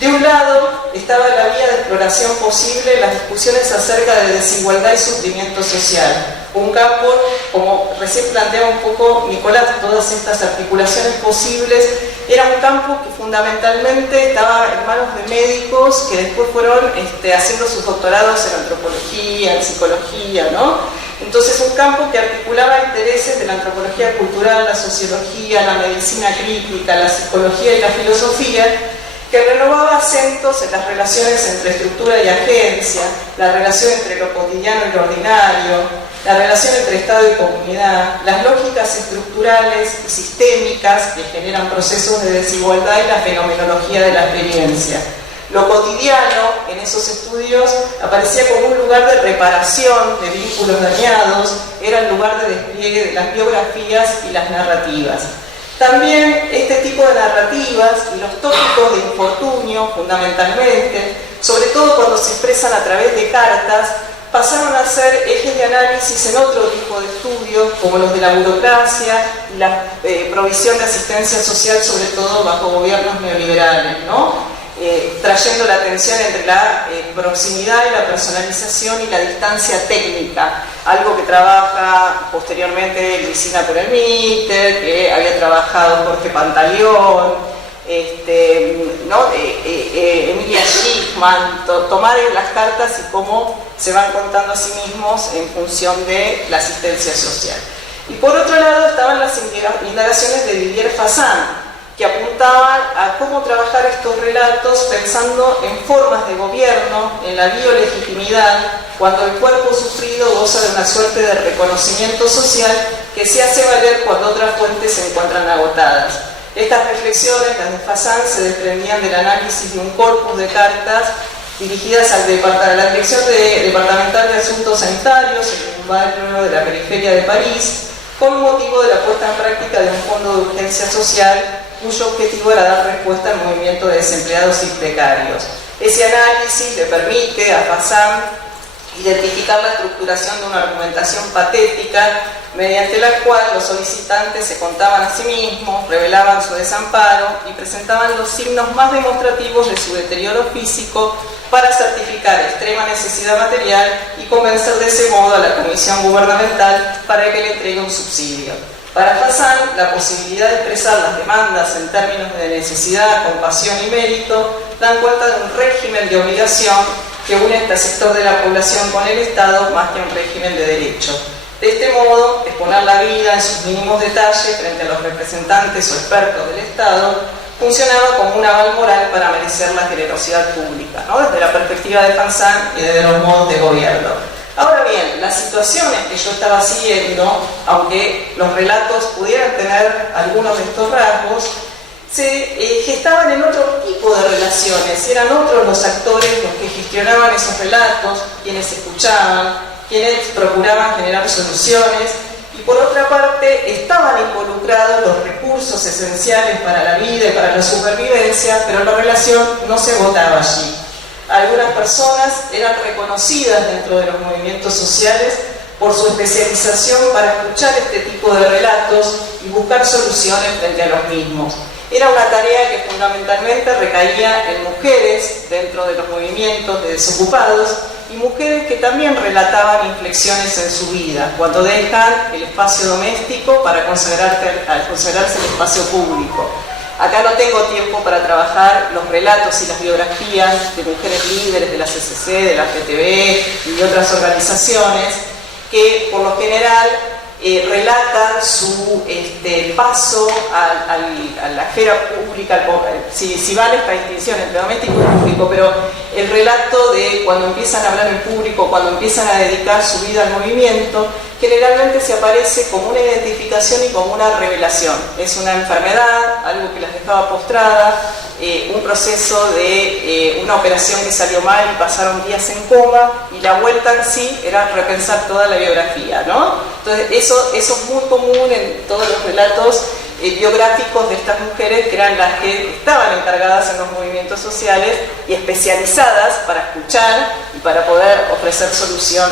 De un lado estaba la vía de exploración posible en las discusiones acerca de desigualdad y sufrimiento social. Un campo, como recién planteaba un poco Nicolás, todas estas articulaciones posibles, era un campo que fundamentalmente estaba en manos de médicos que después fueron haciendo sus doctorados en antropología, en psicología, ¿no? Entonces un campo que articulaba intereses de la antropología cultural, la sociología, la medicina crítica, la psicología y la filosofía, que renovaba acentos en las relaciones entre estructura y agencia, la relación entre lo cotidiano y lo ordinario, la relación entre Estado y comunidad, las lógicas estructurales y sistémicas que generan procesos de desigualdad y la fenomenología de la experiencia. Lo cotidiano en esos estudios aparecía como un lugar de reparación de vínculos dañados, era el lugar de despliegue de las biografías y las narrativas. También este tipo de narrativas y los tópicos de infortunio, fundamentalmente, sobre todo cuando se expresan a través de cartas, pasaron a ser ejes de análisis en otro tipo de estudios, como los de la burocracia y la provisión de asistencia social, sobre todo bajo gobiernos neoliberales, ¿no? Trayendo la tensión entre la proximidad y la personalización y la distancia técnica, algo que trabaja posteriormente Luisina Perelmiter, que había trabajado Jorge Pantaleón, Emilia Schiffman, tomar las cartas y cómo se van contando a sí mismos en función de la asistencia social. Y por otro lado estaban las indagaciones de Didier Fassin, que apuntaban a cómo trabajar estos relatos pensando en formas de gobierno, en la biolegitimidad, cuando el cuerpo sufrido goza de una suerte de reconocimiento social que se hace valer cuando otras fuentes se encuentran agotadas. Estas reflexiones, las de Fassin, se desprendían del análisis de un corpus de cartas dirigidas a la Dirección Departamental de Asuntos Sanitarios en un barrio de la periferia de París, con motivo de la puesta en práctica de un fondo de urgencia social cuyo objetivo era dar respuesta al movimiento de desempleados y precarios. Ese análisis le permite a Fasan identificar la estructuración de una argumentación patética mediante la cual los solicitantes se contaban a sí mismos, revelaban su desamparo y presentaban los signos más demostrativos de su deterioro físico para certificar extrema necesidad material y convencer de ese modo a la comisión gubernamental para que le entregue un subsidio. Para Fasan, la posibilidad de expresar las demandas en términos de necesidad, compasión y mérito dan cuenta de un régimen de obligación que une a este sector de la población con el Estado más que un régimen de derecho. De este modo, exponer la vida en sus mínimos detalles frente a los representantes o expertos del Estado funcionaba como un aval moral para merecer la generosidad pública, ¿no? Desde la perspectiva de Fasan y desde los modos de gobierno. Ahora bien, las situaciones que yo estaba siguiendo, aunque los relatos pudieran tener algunos de estos rasgos, se gestaban en otro tipo de relaciones, eran otros los actores los que gestionaban esos relatos, quienes escuchaban, quienes procuraban generar soluciones, y por otra parte estaban involucrados los recursos esenciales para la vida y para la supervivencia, pero la relación no se votaba allí. Algunas personas eran reconocidas dentro de los movimientos sociales por su especialización para escuchar este tipo de relatos y buscar soluciones frente a los mismos. Era una tarea que fundamentalmente recaía en mujeres dentro de los movimientos de desocupados y mujeres que también relataban inflexiones en su vida, cuando dejan el espacio doméstico para consagrarse el espacio público. Acá no tengo tiempo para trabajar los relatos y las biografías de mujeres líderes de la CCC, de la FTB y de otras organizaciones que por lo general relatan su paso a la esfera pública, si vale esta distinción entre doméstico y público, pero el relato de cuando empiezan a hablar en público, cuando empiezan a dedicar su vida al movimiento, generalmente se aparece como una identificación y como una revelación. Es una enfermedad, algo que las dejaba postradas, un proceso de una operación que salió mal y pasaron días en coma, y la vuelta en sí era repensar toda la biografía, ¿no? Entonces eso es muy común en todos los relatos biográficos de estas mujeres, que eran las que estaban encargadas en los movimientos sociales y especializadas para escuchar y para poder ofrecer solución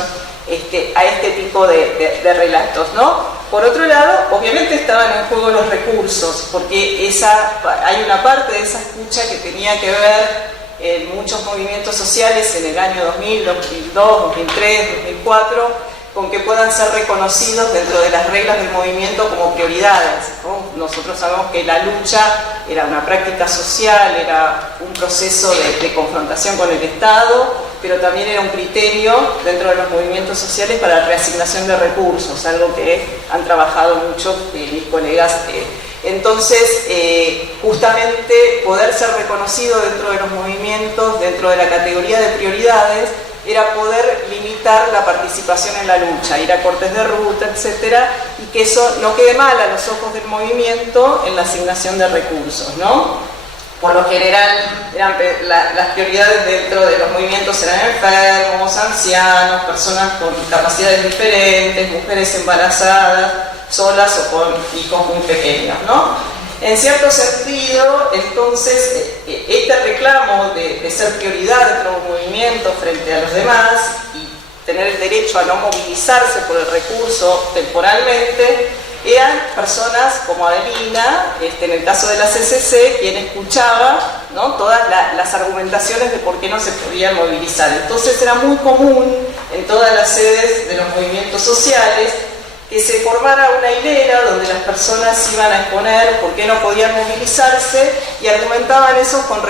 a este tipo de relatos, ¿no? Por otro lado, obviamente estaban en juego los recursos, porque hay una parte de esa escucha que tenía que ver en muchos movimientos sociales en el año 2000, 2002, 2003, 2004, con que puedan ser reconocidos dentro de las reglas del movimiento como prioridades, ¿no? Nosotros sabemos que la lucha era una práctica social, era un proceso de confrontación con el Estado, pero también era un criterio dentro de los movimientos sociales para la reasignación de recursos, algo que han trabajado mucho mis colegas. Entonces, justamente poder ser reconocido dentro de los movimientos, dentro de la categoría de prioridades, era poder limitar la participación en la lucha, ir a cortes de ruta, etcétera, y que eso no quede mal a los ojos del movimiento en la asignación de recursos, ¿no? Por lo general, las prioridades dentro de los movimientos eran enfermos, ancianos, personas con capacidades diferentes, mujeres embarazadas, solas o con hijos muy pequeños, ¿no? En cierto sentido, entonces, este reclamo de ser prioridad dentro de un movimiento frente a los demás y tener el derecho a no movilizarse por el recurso temporalmente, eran personas como Adelina, en el caso de la CCC, quien escuchaba, ¿no?, todas las argumentaciones de por qué no se podían movilizar. Entonces era muy común en todas las sedes de los movimientos sociales que se formara una hilera donde las personas iban a exponer por qué no podían movilizarse y argumentaban eso con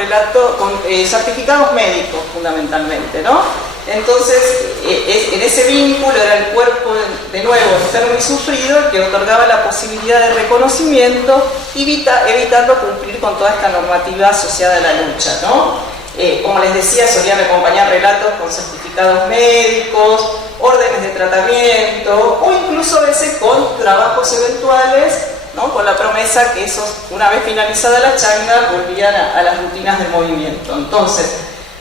certificados médicos fundamentalmente, ¿no? Entonces, en ese vínculo era el cuerpo, de nuevo, enfermo y sufrido, el que otorgaba la posibilidad de reconocimiento, evitando cumplir con toda esta normativa asociada a la lucha, ¿no? Como les decía, solían acompañar relatos con certificados médicos, órdenes de tratamiento o incluso a veces con trabajos eventuales, ¿no?, con la promesa que esos, una vez finalizada la changa, volvían a las rutinas del movimiento. Entonces,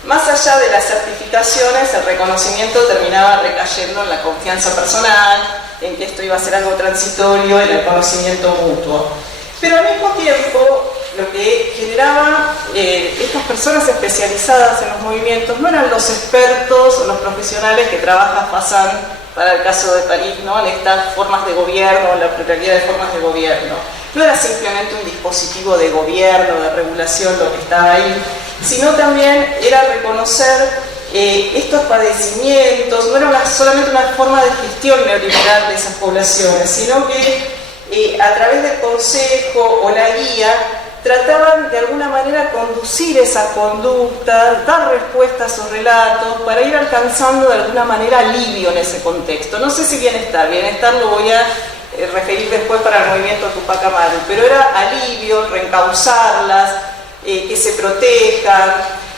más allá de las certificaciones, el reconocimiento terminaba recayendo en la confianza personal, en que esto iba a ser algo transitorio, en el conocimiento mutuo. Pero al mismo tiempo, lo que generaba estas personas especializadas en los movimientos no eran los expertos o los profesionales que trabaja Fasan para el caso de París, ¿no? En estas formas de gobierno, en la pluralidad de formas de gobierno. No era simplemente un dispositivo de gobierno, de regulación lo que estaba ahí, sino también era reconocer estos padecimientos. No era solamente una forma de gestión neoliberal de esas poblaciones, sino que a través del consejo o la guía trataban de alguna manera conducir esa conducta, dar respuesta a esos relatos para ir alcanzando de alguna manera alivio en ese contexto. No sé si bienestar lo voy a referir después para el movimiento Tupac Amaru, pero era alivio, reencauzarlas, que se protejan,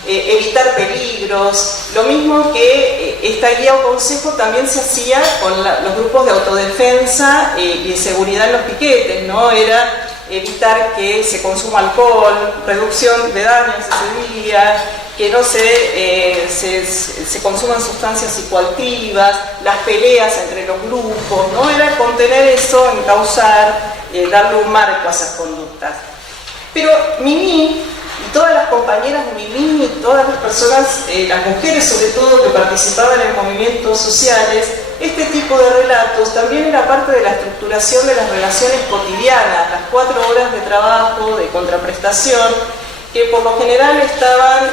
evitar peligros. Lo mismo que esta guía o consejo también se hacía con los grupos de autodefensa y seguridad en los piquetes, ¿no? Era evitar que se consuma alcohol, reducción de daños ese día, que no se consuman sustancias psicoactivas, las peleas entre los grupos, ¿no? Era contener eso, encauzar, darle un marco a esas conductas. Pero Mimi y todas las compañeras de Mimi y todas las personas, las mujeres sobre todo que participaban en movimientos sociales, este tipo de relatos también era parte de la estructuración de las relaciones cotidianas, las 4 horas de trabajo, de contraprestación, que por lo general estaban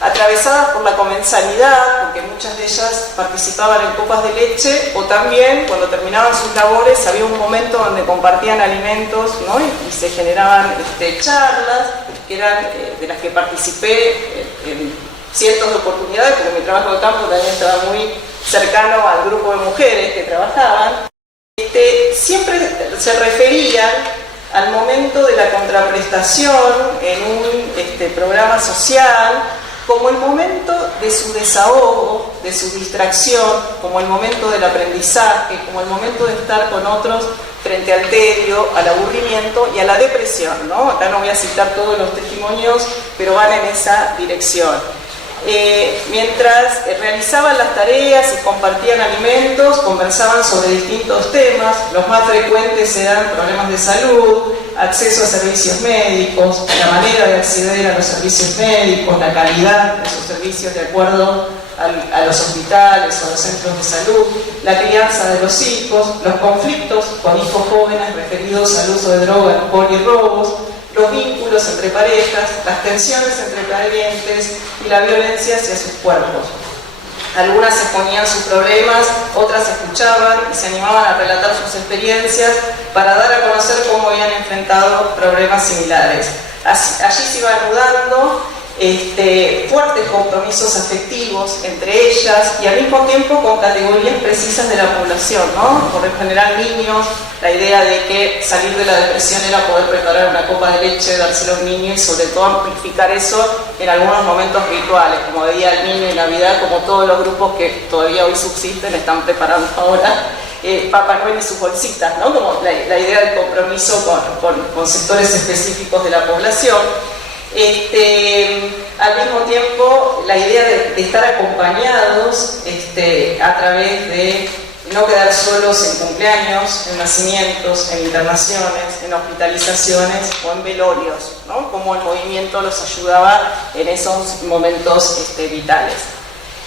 atravesadas por la comensalidad, porque muchas de ellas participaban en copas de leche, o también cuando terminaban sus labores había un momento donde compartían alimentos, ¿no? y se generaban charlas, que eran de las que participé en cientos de oportunidades, porque mi trabajo de campo también estaba muy cercano al grupo de mujeres que trabajaban. Siempre se referían al momento de la contraprestación en un programa social como el momento de su desahogo, de su distracción, como el momento del aprendizaje, como el momento de estar con otros frente al tedio, al aburrimiento y a la depresión, ¿no? Acá no voy a citar todos los testimonios, pero van en esa dirección. Mientras realizaban las tareas y compartían alimentos, conversaban sobre distintos temas. Los más frecuentes eran problemas de salud, acceso a servicios médicos, la manera de acceder a los servicios médicos, la calidad de esos servicios de acuerdo a los hospitales o a los centros de salud, la crianza de los hijos, los conflictos con hijos jóvenes referidos al uso de drogas, alcohol y robos, los vínculos entre parejas, las tensiones entre parientes y la violencia hacia sus cuerpos. Algunas exponían sus problemas, otras escuchaban y se animaban a relatar sus experiencias para dar a conocer cómo habían enfrentado problemas similares. Allí se iba anudando fuertes compromisos afectivos entre ellas y al mismo tiempo con categorías precisas de la población, ¿no? Por lo general niños, la idea de que salir de la depresión era poder preparar una copa de leche, dárselo a un niño y sobre todo amplificar eso en algunos momentos rituales, como Día del Niño y Navidad, como todos los grupos que todavía hoy subsisten están preparando ahora. Papá Noel y sus bolsitas, ¿no? Como la idea del compromiso con sectores específicos de la población. Al mismo tiempo, la idea de estar acompañados a través de no quedar solos en cumpleaños, en nacimientos, en internaciones, en hospitalizaciones o en velorios, ¿no? Cómo el movimiento los ayudaba en esos momentos vitales.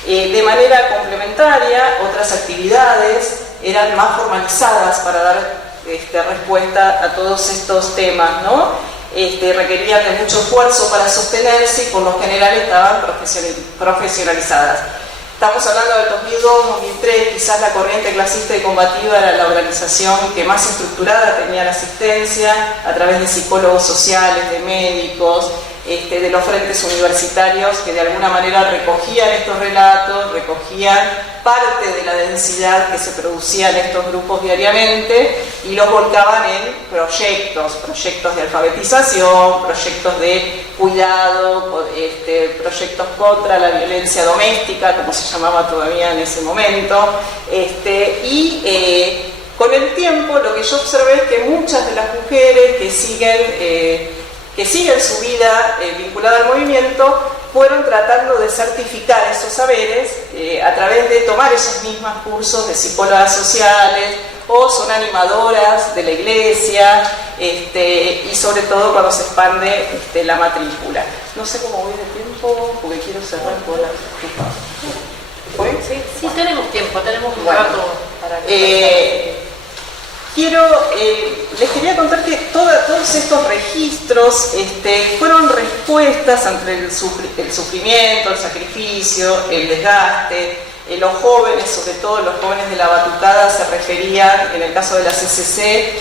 De manera complementaria, otras actividades eran más formalizadas para dar respuesta a todos estos temas, ¿no? Requerían de mucho esfuerzo para sostenerse y por lo general estaban profesionalizadas. Estamos hablando del 2002-2003, quizás la corriente clasista y combativa era la organización que más estructurada tenía la asistencia a través de psicólogos sociales, de médicos, de los frentes universitarios que de alguna manera recogían estos relatos, recogían parte de la densidad que se producía en estos grupos diariamente y los volcaban en proyectos de alfabetización, proyectos de cuidado, proyectos contra la violencia doméstica, como se llamaba todavía en ese momento, con el tiempo lo que yo observé es que muchas de las mujeres que siguen su vida vinculada al movimiento fueron tratando de certificar esos saberes a través de tomar esos mismos cursos de psicólogas sociales o son animadoras de la iglesia, y sobre todo cuando se expande la matrícula. No sé cómo voy de tiempo, porque quiero cerrar por la... ¿Fue? Sí, tenemos tiempo, tenemos un Bueno, rato para que... les quería contar que todos estos registros fueron respuestas ante el sufrimiento, el sacrificio, el desgaste. Los jóvenes, sobre todo los jóvenes de la batucada, se referían, en el caso de la CCC,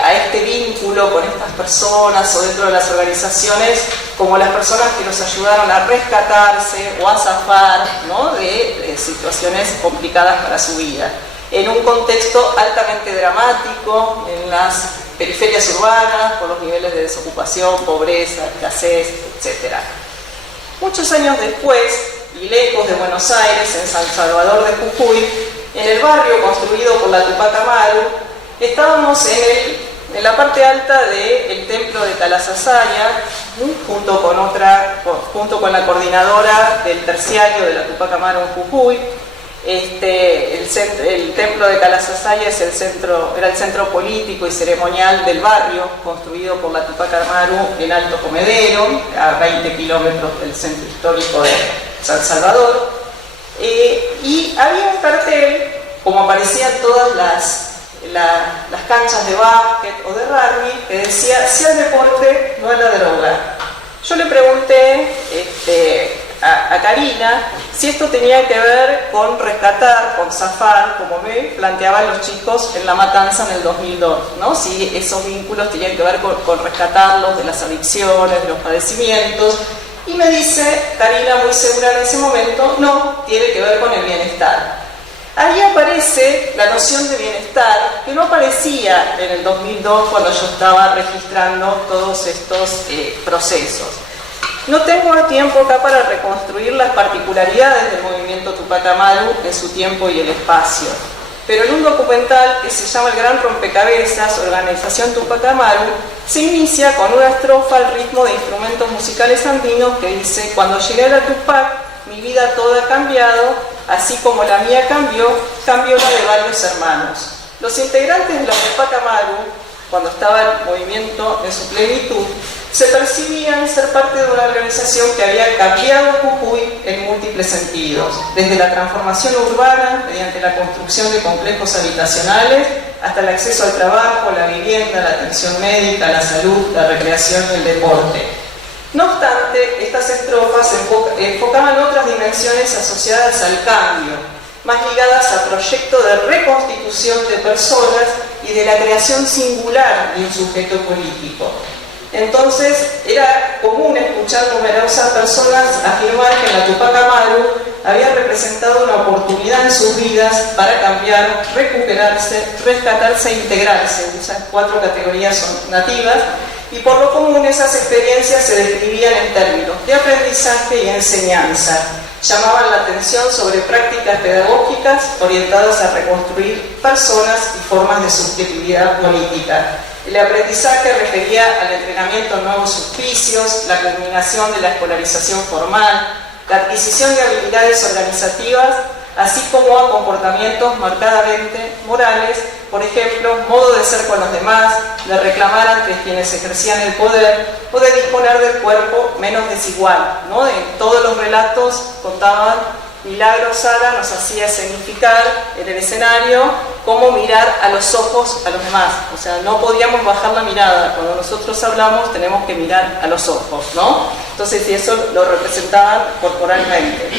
a este vínculo con estas personas o dentro de las organizaciones como las personas que los ayudaron a rescatarse o a zafar, ¿no?, de situaciones complicadas para su vida. En un contexto altamente dramático, en las periferias urbanas, por los niveles de desocupación, pobreza, escasez, etc. Muchos años después, y lejos de Buenos Aires, en San Salvador de Jujuy, en el barrio construido por la Tupac Amaru, estábamos en la parte alta del templo de Talasasaya, junto con la coordinadora del terciario de la Tupac Amaru en Jujuy. El templo de Talasasaya era el centro político y ceremonial del barrio, construido por la Tupac Amaru en Alto Comedero, a 20 kilómetros del centro histórico de San Salvador. Y había un cartel, como aparecían todas las canchas de básquet o de rugby, que decía: "Si al deporte, no a la droga". Yo le pregunté a Karina si esto tenía que ver con rescatar, con zafar, como me planteaban los chicos en La Matanza en el 2002, ¿no? Si esos vínculos tenían que ver con rescatarlos de las adicciones, de los padecimientos. Y me dice Karina, muy segura en ese momento: no, tiene que ver con el bienestar. Ahí aparece la noción de bienestar, que no aparecía en el 2002 cuando yo estaba registrando todos estos procesos. No tengo tiempo acá para reconstruir las particularidades del movimiento Tupac Amaru en su tiempo y el espacio, pero en un documental que se llama El Gran Rompecabezas, Organización Tupac Amaru, se inicia con una estrofa al ritmo de instrumentos musicales andinos que dice: "Cuando llegué a la Tupac, mi vida toda ha cambiado, así como la mía cambió la de varios hermanos". Los integrantes de la Tupac Amaru, cuando estaba el movimiento en su plenitud, se percibían ser parte de una organización que había cambiado Jujuy en múltiples sentidos, desde la transformación urbana mediante la construcción de complejos habitacionales hasta el acceso al trabajo, la vivienda, la atención médica, la salud, la recreación y el deporte. No obstante, estas estrofas enfocaban otras dimensiones asociadas al cambio, más ligadas a proyectos de reconstitución de personas y de la creación singular de un sujeto político. Entonces, era común escuchar numerosas personas afirmar que la Tupac Amaru había representado una oportunidad en sus vidas para cambiar, recuperarse, rescatarse e integrarse. Esas 4 categorías son nativas, y por lo común esas experiencias se describían en términos de aprendizaje y enseñanza. Llamaban la atención sobre prácticas pedagógicas orientadas a reconstruir personas y formas de subjetividad política. El aprendizaje refería al entrenamiento en nuevos oficios, la culminación de la escolarización formal, la adquisición de habilidades organizativas, así como a comportamientos marcadamente morales, por ejemplo, modo de ser con los demás, de reclamar ante quienes ejercían el poder o de disponer del cuerpo menos desigual, ¿no? En todos los relatos contaban: Milagro Sara nos hacía escenificar en el escenario cómo mirar a los ojos a los demás. O sea, no podíamos bajar la mirada. Cuando nosotros hablamos tenemos que mirar a los ojos, ¿no? Entonces, y eso lo representaban corporalmente.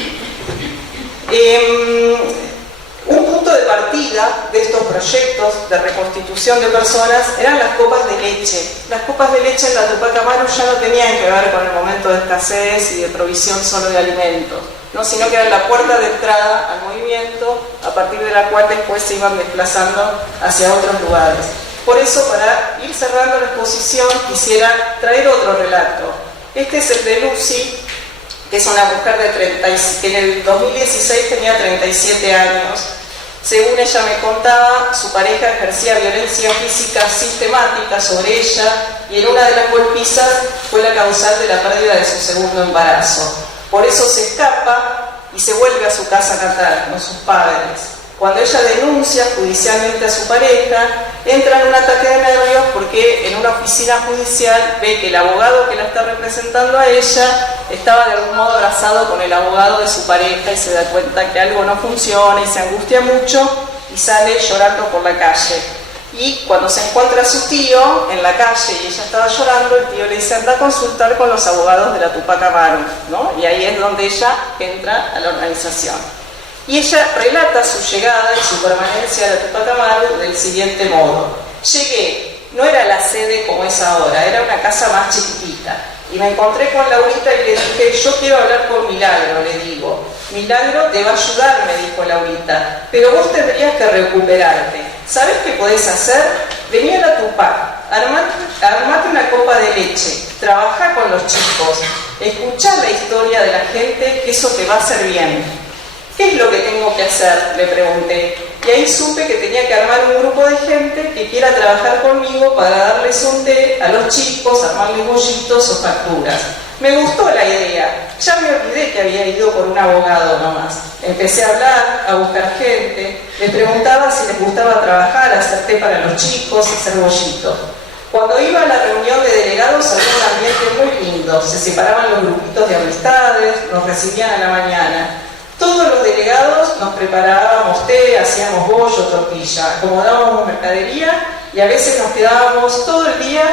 Un punto de partida de estos proyectos de reconstitución de personas eran las copas de leche. Las copas de leche en la Tupac Amaru ya no tenían que ver con el momento de escasez y de provisión solo de alimentos, ¿no? Sino que era la puerta de entrada al movimiento, a partir de la cual después se iban desplazando hacia otros lugares. Por eso, para ir cerrando la exposición, quisiera traer otro relato. Este es el de Lucy, que es una mujer que en el 2016 tenía 37 años. Según ella me contaba, su pareja ejercía violencia física sistemática sobre ella, y en una de las golpizas fue la causal de la pérdida de su segundo embarazo. Por eso se escapa y se vuelve a su casa natal con sus padres. Cuando ella denuncia judicialmente a su pareja, entra en un ataque de nervios porque en una oficina judicial ve que el abogado que la está representando a ella estaba de algún modo abrazado con el abogado de su pareja y se da cuenta que algo no funciona y se angustia mucho y sale llorando por la calle. Y cuando se encuentra a su tío en la calle y ella estaba llorando, el tío le dice: anda a consultar con los abogados de la Tupac Amaru, ¿no? Y ahí es donde ella entra a la organización. Y ella relata su llegada y su permanencia a la Tupac Amaru del siguiente modo: llegué, no era la sede como es ahora, era una casa más chiquitita. Y me encontré con Laurita y le dije: yo quiero hablar con Milagro, le digo. Milagro te va a ayudar, me dijo Laurita, pero vos tendrías que recuperarte. ¿Sabés qué podés hacer? Vení a la Tupac, armate una copa de leche, trabajá con los chicos, escuchá la historia de la gente, que eso te va a hacer bien. ¿Qué es lo que tengo que hacer?, le pregunté. Y ahí supe que tenía que armar un grupo de gente que quiera trabajar conmigo para darles un té a los chicos, armarles bollitos o facturas. Me gustó la idea. Ya me olvidé que había ido por un abogado nomás. Empecé a hablar, a buscar gente. Les preguntaba si les gustaba trabajar, hacer té para los chicos, hacer bollitos. Cuando iba a la reunión de delegados había un ambiente muy lindo. Se separaban los grupitos de amistades, nos recibían a la mañana. Todos los delegados nos preparábamos té, hacíamos bollo, tortilla, acomodábamos mercadería y a veces nos quedábamos todo el día,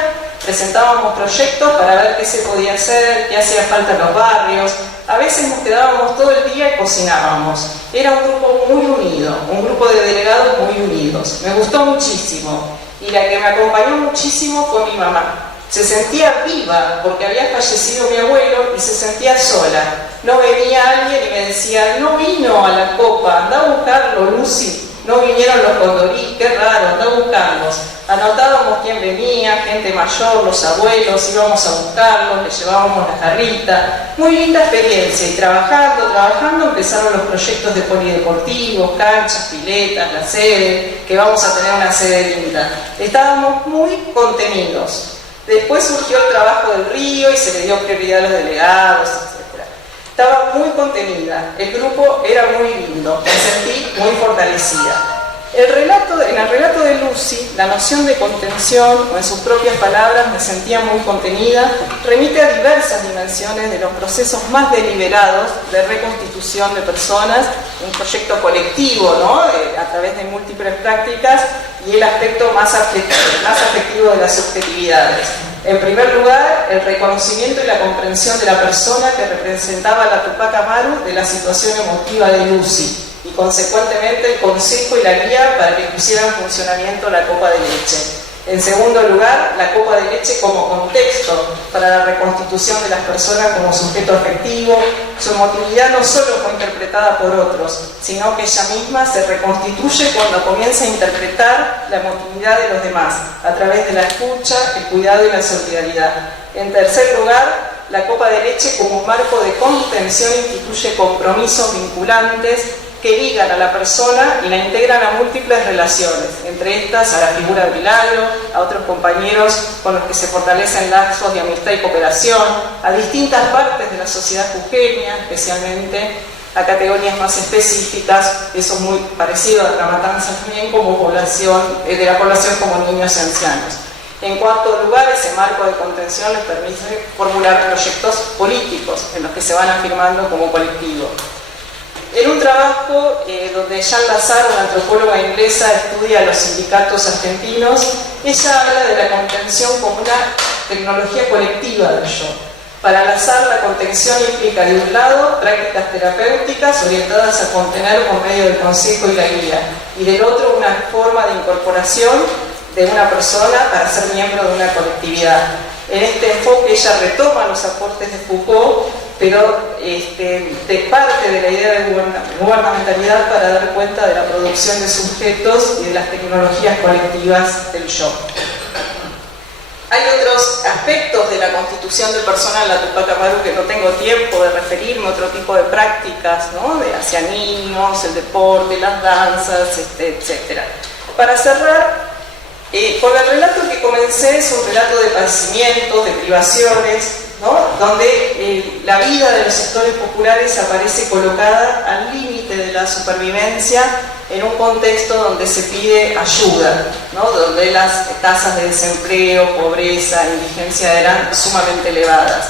presentábamos proyectos para ver qué se podía hacer, qué hacía falta en los barrios. A veces nos quedábamos todo el día y cocinábamos. Era un grupo muy unido, un grupo de delegados muy unidos. Me gustó muchísimo y la que me acompañó muchísimo fue mi mamá. Se sentía viva porque había fallecido mi abuelo y se sentía sola. No venía alguien y me decía: no vino a la copa, anda a buscarlo, Lucy. No vinieron los Condorí, qué raro, anda a buscarlos. Anotábamos quién venía, gente mayor, los abuelos, íbamos a buscarlos, les llevábamos la jarrita. Muy linda experiencia, y trabajando empezaron los proyectos de polideportivos, canchas, piletas, la sede, que vamos a tener una sede linda. Estábamos muy contenidos. Después surgió el trabajo del río y se le dio prioridad a los delegados, etc. Estaba muy contenida, el grupo era muy lindo, me sentí muy fortalecida. En el relato de Lucy, la noción de contención, o en sus propias palabras, me sentía muy contenida, remite a diversas dimensiones de los procesos más deliberados de reconstitución de personas, un proyecto colectivo, ¿no?, a través de múltiples prácticas, y el aspecto más afectivo de las subjetividades. En primer lugar, el reconocimiento y la comprensión de la persona que representaba la Tupac Amaru de la situación emotiva de Lucy, y consecuentemente el consejo y la guía para que pusiera en funcionamiento la copa de leche. En segundo lugar, la copa de leche como contexto para la reconstitución de las personas como sujeto afectivo. Su emotividad no solo fue interpretada por otros, sino que ella misma se reconstituye cuando comienza a interpretar la emotividad de los demás, a través de la escucha, el cuidado y la solidaridad. En tercer lugar, la copa de leche como marco de contención instituye compromisos vinculantes que ligan a la persona y la integran a múltiples relaciones, entre estas a la figura de Milagro, a otros compañeros con los que se fortalecen lazos de amistad y cooperación, a distintas partes de la sociedad jujeña, especialmente a categorías más específicas, eso es muy parecido a la matanza también, como de la población como niños y ancianos. En cuarto lugar, ese marco de contención les permite formular proyectos políticos en los que se van afirmando como colectivo. En un trabajo donde Jean Lazar, una antropóloga inglesa, estudia los sindicatos argentinos, ella habla de la contención como una tecnología colectiva del yo. Para Lazar, la contención implica, de un lado, prácticas terapéuticas orientadas a contener por medio del consejo y la guía, y del otro, una forma de incorporación de una persona para ser miembro de una colectividad. En este enfoque ella retoma los aportes de Foucault, pero de parte de la idea de gubernamentalidad para dar cuenta de la producción de sujetos y de las tecnologías colectivas del yo. Hay otros aspectos de la constitución del personal en la Tupac Amaru que no tengo tiempo de referirme, otro tipo de prácticas, ¿no?, hacia niños, el deporte, las danzas, etc. Para cerrar, con el relato que comencé, es un relato de padecimientos, de privaciones, ¿no? Donde la vida de los sectores populares aparece colocada al límite de la supervivencia en un contexto donde se pide ayuda, ¿no? Donde las tasas de desempleo, pobreza, indigencia eran sumamente elevadas.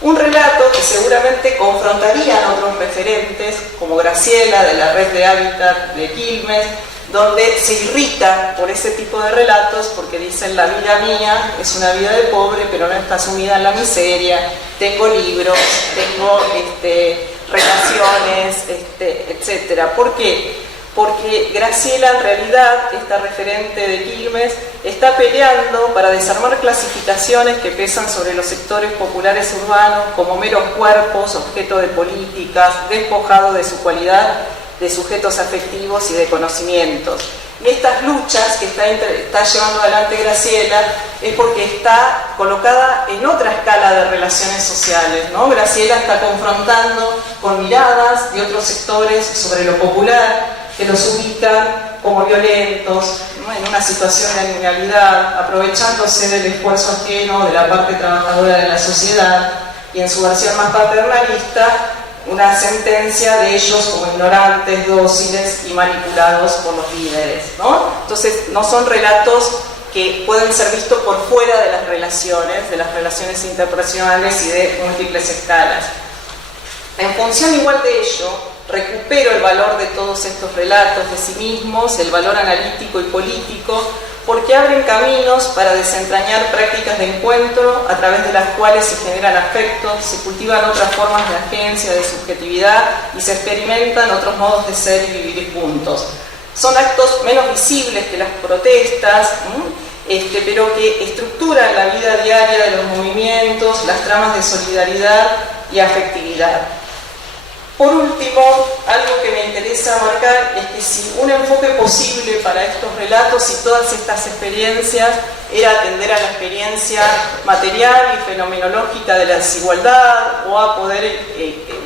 Un relato que seguramente confrontarían otros referentes, como Graciela, de la Red de Hábitat de Quilmes, donde se irrita por ese tipo de relatos porque dicen: la vida mía es una vida de pobre, pero no está sumida en la miseria, tengo libros, tengo relaciones, etc. ¿Por qué? Porque Graciela, en realidad, esta referente de Quilmes, está peleando para desarmar clasificaciones que pesan sobre los sectores populares urbanos como meros cuerpos, objeto de políticas, despojados de su cualidad de sujetos afectivos y de conocimientos. Y estas luchas que está llevando adelante Graciela es porque está colocada en otra escala de relaciones sociales, ¿no? Graciela está confrontando con miradas de otros sectores sobre lo popular, que los ubican como violentos, ¿no? En una situación de animalidad, aprovechándose del esfuerzo ajeno de la parte trabajadora de la sociedad, y en su versión más paternalista, una sentencia de ellos como ignorantes, dóciles y manipulados por los líderes, ¿no? Entonces, no son relatos que pueden ser vistos por fuera de las relaciones interpersonales y de múltiples escalas. En función igual de ello, recupero el valor de todos estos relatos de sí mismos, el valor analítico y político, porque abren caminos para desentrañar prácticas de encuentro a través de las cuales se generan afectos, se cultivan otras formas de agencia, de subjetividad y se experimentan otros modos de ser y vivir juntos. Son actos menos visibles que las protestas, pero que estructuran la vida diaria de los movimientos, las tramas de solidaridad y afectividad. Por último, algo que me interesa marcar es que si un enfoque posible para estos relatos y todas estas experiencias era atender a la experiencia material y fenomenológica de la desigualdad o a poder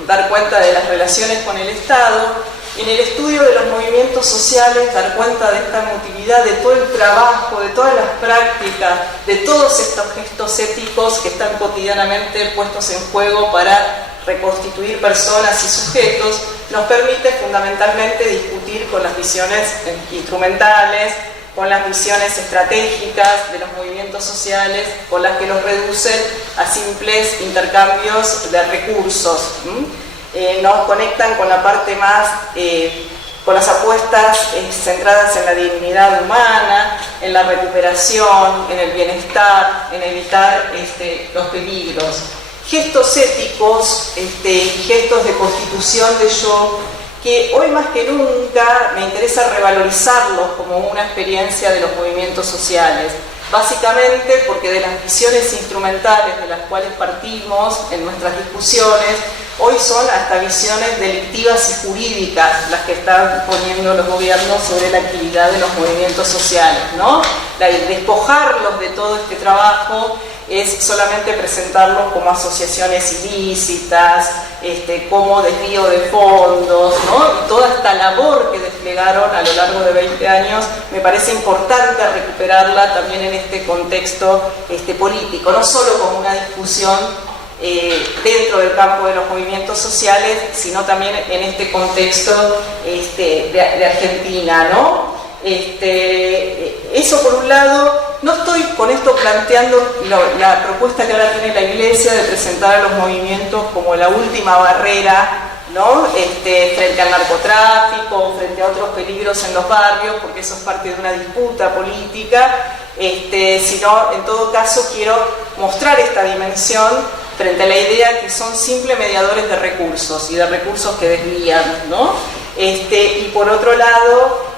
dar cuenta de las relaciones con el Estado, en el estudio de los movimientos sociales dar cuenta de esta emotividad, de todo el trabajo, de todas las prácticas, de todos estos gestos éticos que están cotidianamente puestos en juego para reconstituir personas y sujetos, nos permite fundamentalmente discutir con las visiones instrumentales, con las visiones estratégicas de los movimientos sociales, con las que los reducen a simples intercambios de recursos. Nos conectan con la parte más, con las apuestas centradas en la dignidad humana, en la recuperación, en el bienestar, en evitar los peligros. Gestos éticos, gestos de constitución de yo, que hoy más que nunca me interesa revalorizarlos como una experiencia de los movimientos sociales. Básicamente porque de las visiones instrumentales de las cuales partimos en nuestras discusiones, hoy son hasta visiones delictivas y jurídicas las que están poniendo los gobiernos sobre la actividad de los movimientos sociales, ¿no? Despojarlos de todo este trabajo es solamente presentarlos como asociaciones ilícitas, como desvío de fondos, ¿no? Y toda esta labor que desplegaron a lo largo de 20 años me parece importante recuperarla también en este contexto político, no solo como una discusión dentro del campo de los movimientos sociales, sino también en este contexto de Argentina, ¿no? Eso por un lado. No estoy con esto planteando la propuesta que ahora tiene la Iglesia de presentar a los movimientos como la última barrera, ¿no? Frente al narcotráfico, frente a otros peligros en los barrios, porque eso es parte de una disputa política, sino en todo caso quiero mostrar esta dimensión frente a la idea que son simples mediadores de recursos y de recursos que desvían, ¿no? Y por otro lado,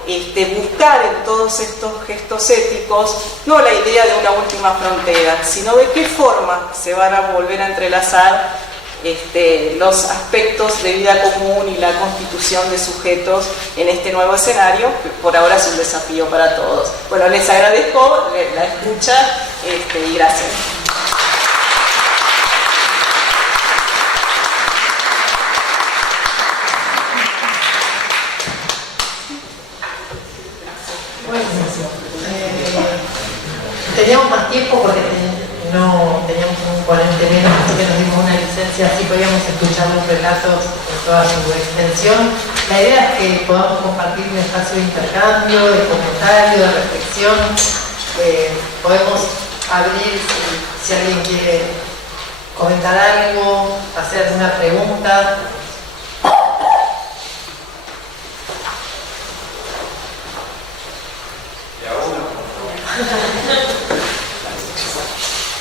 buscar en todos estos gestos éticos no la idea de una última frontera, sino de qué forma se van a volver a entrelazar los aspectos de vida común y la constitución de sujetos en este nuevo escenario, que por ahora es un desafío para todos. Bueno, les agradezco la escucha y gracias. Teníamos más tiempo porque no teníamos un ponente menos, así que nos dimos una licencia, así podíamos escuchar los relatos en toda su extensión. La idea es que podamos compartir un espacio de intercambio, de comentario, de reflexión. Podemos abrir si alguien quiere comentar algo, hacer alguna pregunta.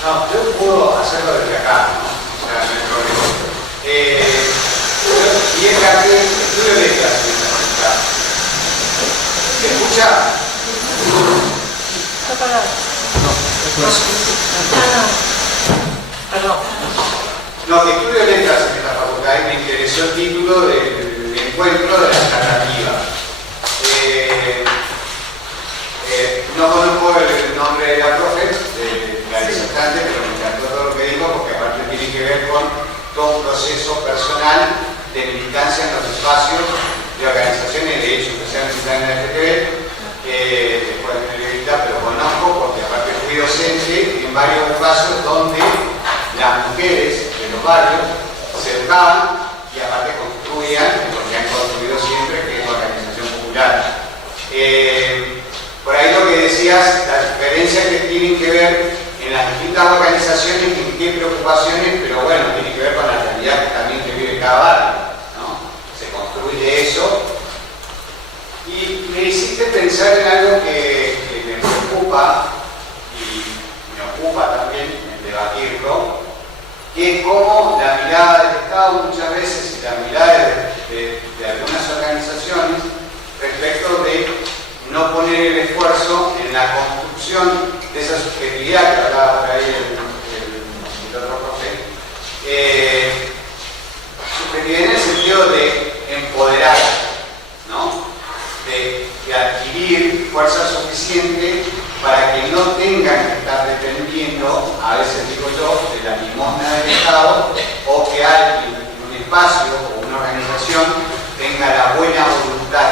No, yo puedo hacerlo desde acá, ¿no? O sea, no hay problema. Y es que estudio letras en esta facultad. ¿Se escucha? Está apagado. Perdón. No, que estudio letras en esta facultad y me interesó el título del encuentro de la narrativa. No conozco el nombre de la profe, de la disertante, pero me encantó todo lo que dijo porque aparte tiene que ver con todo un proceso personal de militancia en los espacios de organizaciones, de hecho, especialmente en la FTV, después de mi libertad, pero conozco porque aparte fui docente en varios espacios donde las mujeres de los barrios se educaban y aparte construían, porque han construido siempre, que es la organización popular. Por ahí lo que decías, las diferencias que tienen que ver en las distintas organizaciones, en qué preocupaciones, pero bueno, tiene que ver con la realidad que también que vive cada barrio, ¿no? Se construye eso. Y me hiciste pensar en algo que me preocupa y me ocupa también en debatirlo, que es cómo la mirada del Estado muchas veces y la mirada de algunas organizaciones respecto de no poner el esfuerzo en la construcción de esa subjetividad que hablaba por ahí el otro profe. Subjetividad en el sentido de empoderar, ¿no? De adquirir fuerza suficiente para que no tengan que estar dependiendo, a veces digo yo, de la limosna del Estado, o que alguien en un espacio o una organización tenga la buena voluntad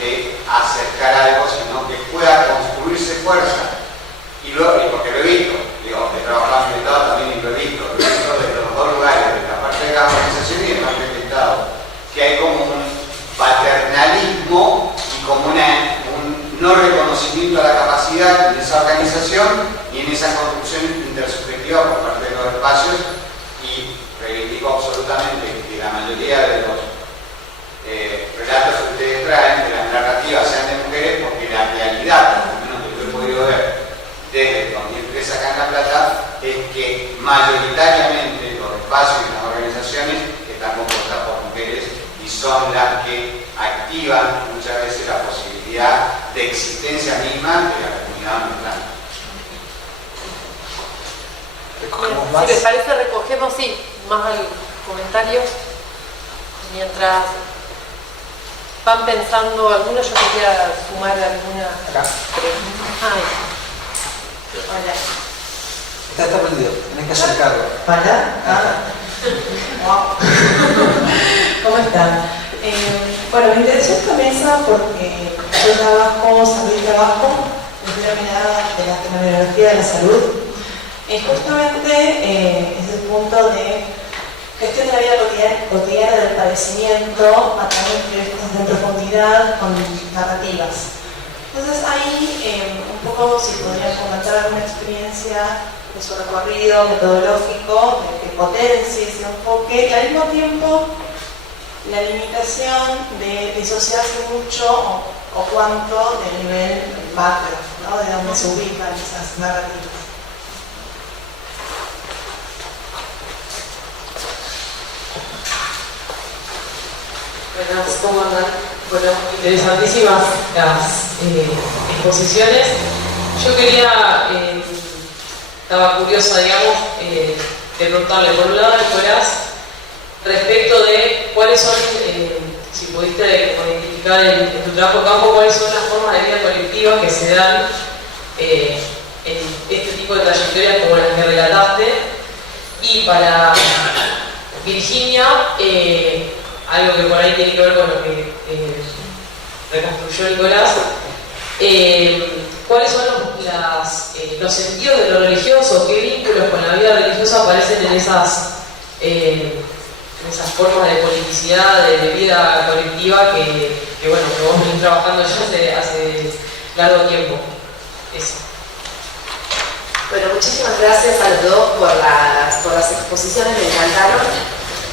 de acercar algo, sino que pueda construirse fuerza. Y porque lo he visto, digo, he trabajado en el Estado también y lo he visto desde los dos lugares, de la parte de la organización y de la parte del Estado, que hay como un paternalismo y como un no reconocimiento a la capacidad de esa organización y en esa construcción intersubjetiva por parte de los espacios, y reivindico absolutamente que la mayoría de los relatos que ustedes traen, de las narrativas, sean de mujeres, porque la realidad, por lo menos que yo he podido ver desde el 2003 acá en La Plata, es que mayoritariamente los espacios y las organizaciones están compuestas por mujeres y son las que activan muchas veces la posibilidad de existencia misma de la comunidad mexicana. Si les parece, recogemos, sí, más comentarios mientras van pensando algunos. Yo quería sumar alguna pregunta. Hola. Está perdido, tenés que acercarlo. ¿Para? Wow. ¿Cómo están? Bueno, me interesó esta mesa porque yo trabajo desde la mirada de la fenomenología de la salud. Justamente es el punto de gestión de la vida cotidiana del padecimiento a través de proyectos de profundidad con narrativas. Entonces ahí un poco si podrían comentar alguna experiencia de su recorrido metodológico, de que potencie ese enfoque y al mismo tiempo la limitación de disociarse mucho o cuánto del nivel macro, ¿no? De donde se ubican esas narrativas. Buenas, ¿cómo andan? Bueno, interesantísimas las exposiciones. Yo quería, estaba curiosa, digamos, de preguntarle por un lado de Nicolás respecto de cuáles son, si pudiste identificar en tu trabajo de campo, cuáles son las formas de vida colectiva que se dan en este tipo de trayectorias como las que relataste. Y para Virginia, algo que por ahí tiene que ver con lo que reconstruyó Nicolás, ¿cuáles son las los sentidos de lo religioso, qué vínculos con la vida religiosa aparecen en esas formas de politicidad, de vida colectiva que bueno, que vos venís trabajando ya hace largo tiempo. Eso. Bueno, muchísimas gracias a los dos por las exposiciones, me encantaron.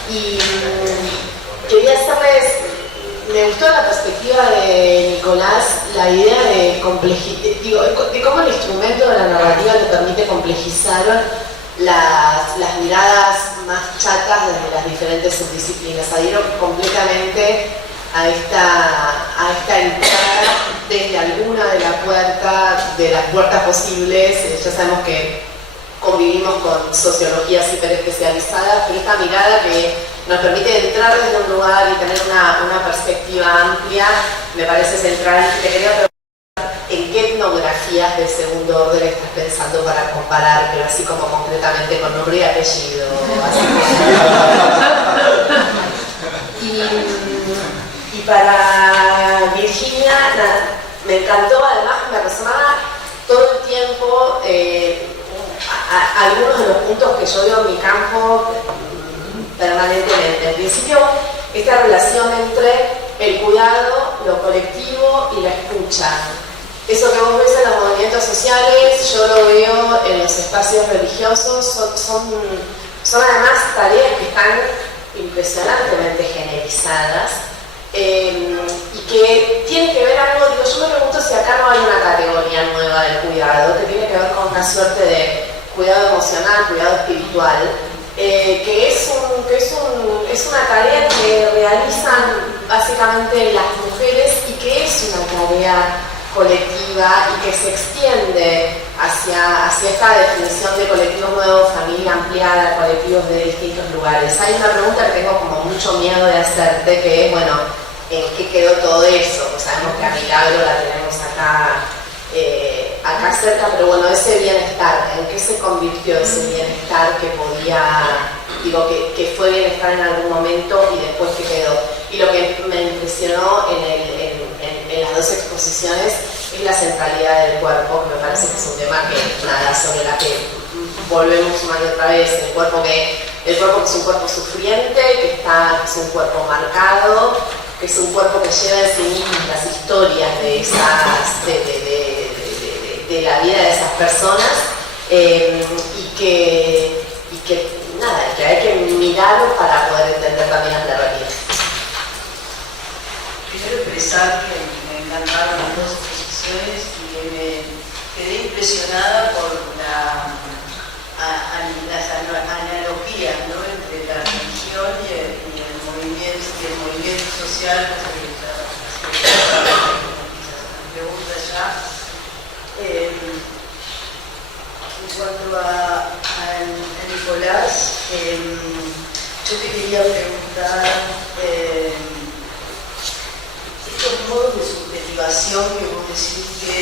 Y quería hacerles, me gustó la perspectiva de Nicolás, la idea de cómo el instrumento de la narrativa te permite complejizar las miradas más chatas desde las diferentes subdisciplinas. Adhiero completamente a esta entrada desde alguna de las puertas posibles. Ya sabemos que convivimos con sociologías hiperespecializadas, pero esta mirada que nos permite entrar desde un lugar y tener una perspectiva amplia me parece central. Te quería preguntar en qué etnografías de segundo orden estás pensando para comparar, pero así como concretamente con nombre y apellido. Y para Virginia, me encantó, además me resonaba todo el tiempo algunos de los puntos que yo veo en mi campo permanentemente. En principio, esta relación entre el cuidado, lo colectivo y la escucha. Eso que vos ves en los movimientos sociales, yo lo veo en los espacios religiosos, son además tareas que están impresionantemente generizadas y que tienen que ver algo, yo me pregunto si acá no hay una categoría nueva del cuidado que tiene que ver con una suerte de cuidado emocional, cuidado espiritual, que es una tarea que realizan básicamente las mujeres y que es una tarea colectiva y que se extiende hacia esta definición de colectivos nuevos, familia ampliada, colectivos de distintos lugares. Hay una pregunta que tengo como mucho miedo de hacerte, que es, bueno, ¿en qué quedó todo eso? Sabemos que a Milagro la tenemos acá cerca, pero bueno, ese bienestar, ¿en qué se convirtió ese bienestar que que fue bienestar en algún momento y después que quedó? Y lo que me impresionó en las dos exposiciones es la centralidad del cuerpo, que me parece que es un tema sobre la que volvemos una y otra vez. El cuerpo que es un cuerpo sufriente, que es un cuerpo marcado, que es un cuerpo que lleva en sí mismo las historias de la vida de esas personas, y que hay que mirar para poder entender también las narrativas. Primero expresar que me encantaron las dos exposiciones y que me quedé impresionada por las analogías, ¿no?, entre la religión y el movimiento social, cosa que me pregunta ya. En cuanto a Nicolás, yo te quería preguntar estos modos de subjetivación que vos decís que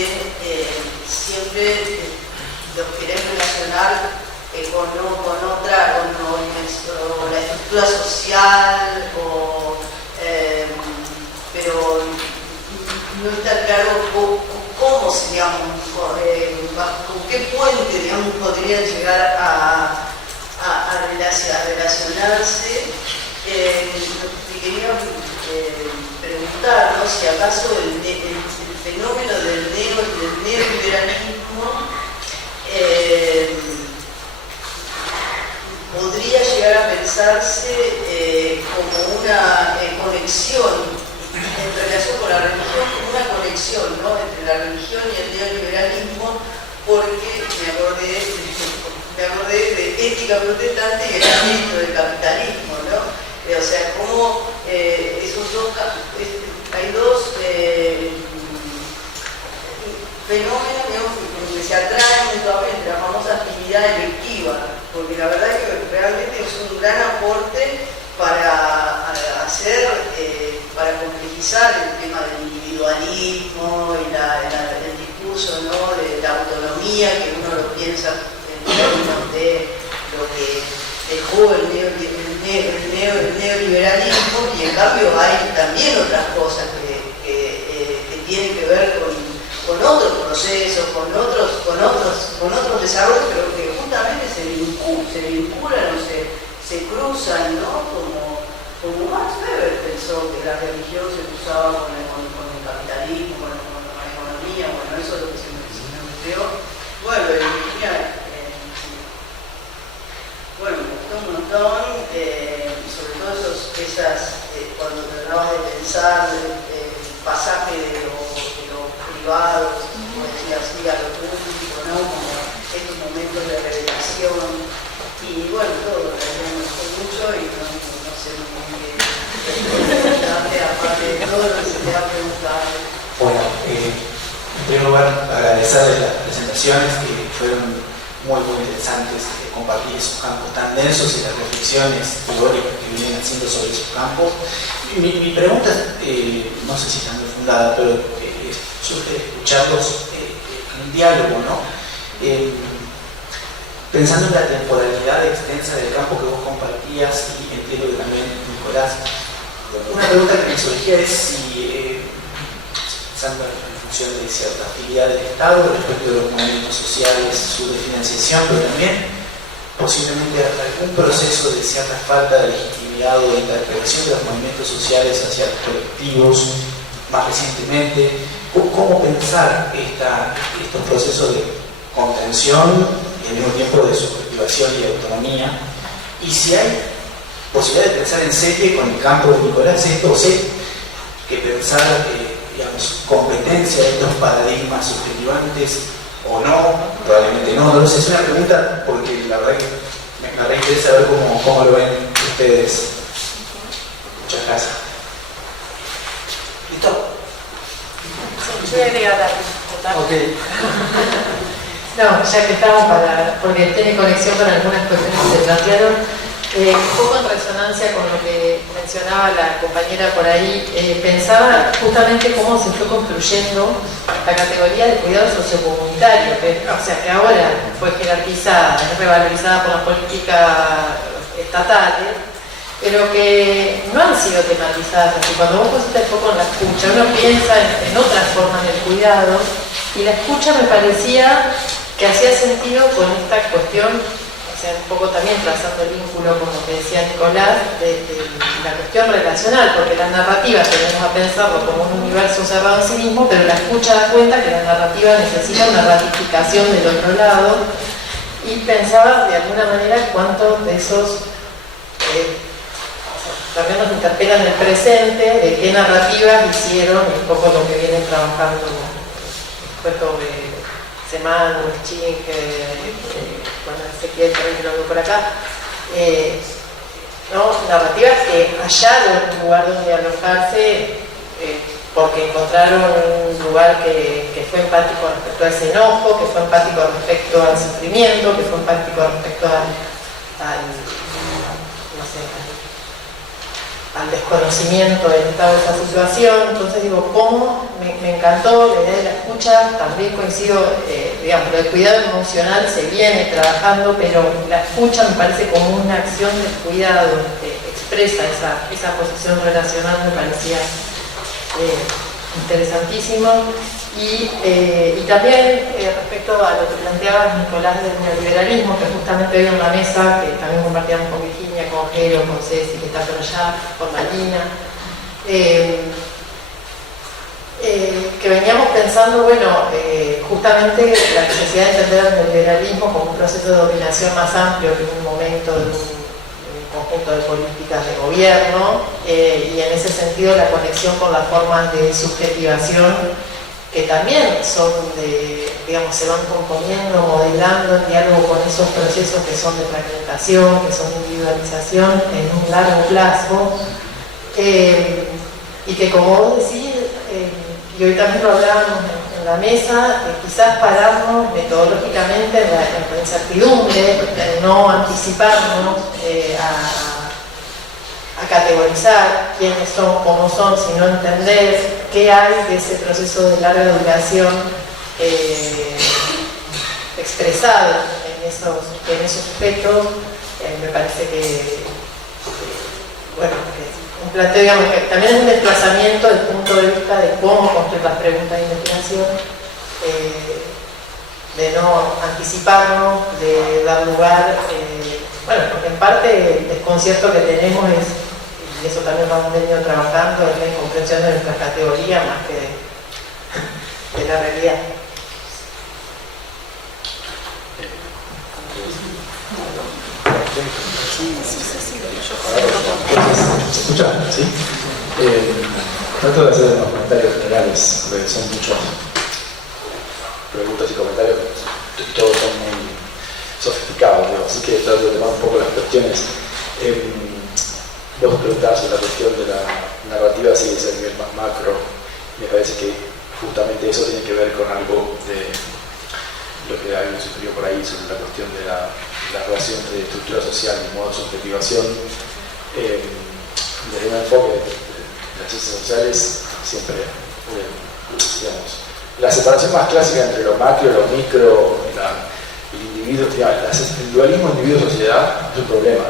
siempre los querés relacionar con la estructura social, pero no está claro cómo con qué puente, digamos, podrían llegar a relacionarse. Te quería preguntar, ¿no?, si acaso el fenómeno del neoliberalismo podría llegar a pensarse como una conexión en relación con la religión, como una conexión, ¿no?, entre la religión y el neoliberalismo, porque me acordé de Ética Protestante y el ámbito del capitalismo, ¿no? O sea, como hay dos fenómenos, digamos, que se atraen mutuamente, la famosa actividad electiva, porque la verdad es que realmente es un gran aporte para complejizar el tema del individualismo y el discurso, ¿no?, de la autonomía, que uno lo piensa en términos de lo que dejó el neoliberalismo, y en cambio hay también otras cosas que tienen que ver con otros procesos, con otros otros desarrollos, pero que justamente se vinculan o se cruzan, ¿no? Como Max Weber pensó que la religión se cruzaba con el capitalismo, con la economía, bueno, eso es lo que se me creó. Bueno, Virginia, bueno, me gustó un montón, sobre todo cuando trataba de pensar el pasaje de lo privado, como decía así, a lo público, ¿no? Como estos momentos de revelación, y bueno, todo, me gustó mucho y no sé muy bien qué aparte de todo lo que se te ha preguntado. Bueno, en primer lugar, agradecerles las presentaciones que fueron muy interesantes, compartir esos campos tan densos y las reflexiones teóricas que vienen haciendo sobre esos campos. Mi pregunta, no sé si está muy fundada, pero surge de escucharlos en diálogo, ¿no? Pensando en la temporalidad extensa del campo que vos compartías y entiendo que también Nicolás, una pregunta que me surgía es si, pensando en función de cierta actividad del Estado respecto de los movimientos sociales, su financiación, pero también posiblemente algún proceso de cierta falta de legitimidad o de interpretación de los movimientos sociales hacia los colectivos, más recientemente, cómo pensar estos procesos de contención y al mismo tiempo de subjetivación y de autonomía, y si hay posibilidad de pensar en serie con el campo de Nicolás, esto, o sé que pensar digamos, competencia de estos paradigmas subjetivantes o no, probablemente no lo sé, es una pregunta porque la verdad que me interesa saber cómo lo ven ustedes. Muchas gracias. ¿Listo? Voy a agregar algo. Ok. No, ya que estamos porque tiene conexión con algunas cuestiones que se plantearon, un poco en resonancia con lo que mencionaba la compañera por ahí, pensaba justamente cómo se fue construyendo la categoría de cuidado sociocomunitario, o sea, que ahora fue jerarquizada, revalorizada por las políticas estatales, pero que no han sido tematizadas así. Cuando vos pusiste el foco en la escucha, uno piensa en otras formas del cuidado, y la escucha me parecía que hacía sentido con esta cuestión, o sea, un poco también trazando el vínculo con lo que decía Nicolás, de la cuestión relacional, porque la narrativa tenemos a pensarlo como un universo cerrado en sí mismo, pero la escucha da cuenta que la narrativa necesita una ratificación del otro lado, y pensaba de alguna manera cuántos de esos también nos interpelan en el presente, de qué narrativas hicieron, y un poco lo que vienen trabajando puesto de Semán, Urchín, bueno, Ezequiel también lo veo por acá, ¿no? Narrativas que hallaron un lugar donde alojarse porque encontraron un lugar que fue empático respecto a ese enojo, que fue empático respecto al sufrimiento, que fue empático respecto al desconocimiento del estado de esa situación. Entonces digo, ¿cómo? Me encantó la idea de la escucha, también coincido, digamos, lo del cuidado emocional se viene trabajando, pero la escucha me parece como una acción del cuidado, expresa esa posición relacional, me parecía interesantísimo. Y también respecto a lo que planteaba Nicolás del neoliberalismo, que justamente hoy en la mesa, que también compartíamos con Virginia, con Jero, con Ceci, que está por allá, con Marina, que veníamos pensando, bueno, justamente la necesidad de entender el neoliberalismo como un proceso de dominación más amplio que un momento de un conjunto de políticas de gobierno, y en ese sentido la conexión con las formas de subjetivación que también son digamos, se van componiendo, modelando en diálogo con esos procesos que son de fragmentación, que son de individualización en un largo plazo, y que como vos decís, y hoy también lo hablábamos en la mesa, quizás pararnos metodológicamente en la incertidumbre, en no anticiparnos a categorizar quiénes son, cómo son, sino entender qué hay de ese proceso de larga duración expresado en esos aspectos. Me parece que bueno, un planteo, digamos, que también es un desplazamiento del punto de vista de cómo construir las preguntas de investigación, de no anticiparnos, de dar lugar, bueno, porque en parte el desconcierto que tenemos es, y eso también vamos venido trabajando, es la incomprensión de nuestras categorías más que de la realidad. ¿Se escucha? ¿Sí? Trato de hacer unos comentarios generales, porque son muchas preguntas y comentarios y todos son muy sofisticados, ¿no? Así que trato de tomar un poco las cuestiones. Vos preguntabas sobre la cuestión de la narrativa, si es a nivel más macro. Me parece que justamente eso tiene que ver con algo de lo que alguien sugirió por ahí sobre la cuestión de la relación entre estructura social y modo de subjetivación. Desde un enfoque de las ciencias sociales, siempre, digamos, la separación más clásica entre lo macro y lo micro, el individuo, el dualismo individuo-sociedad es un problema.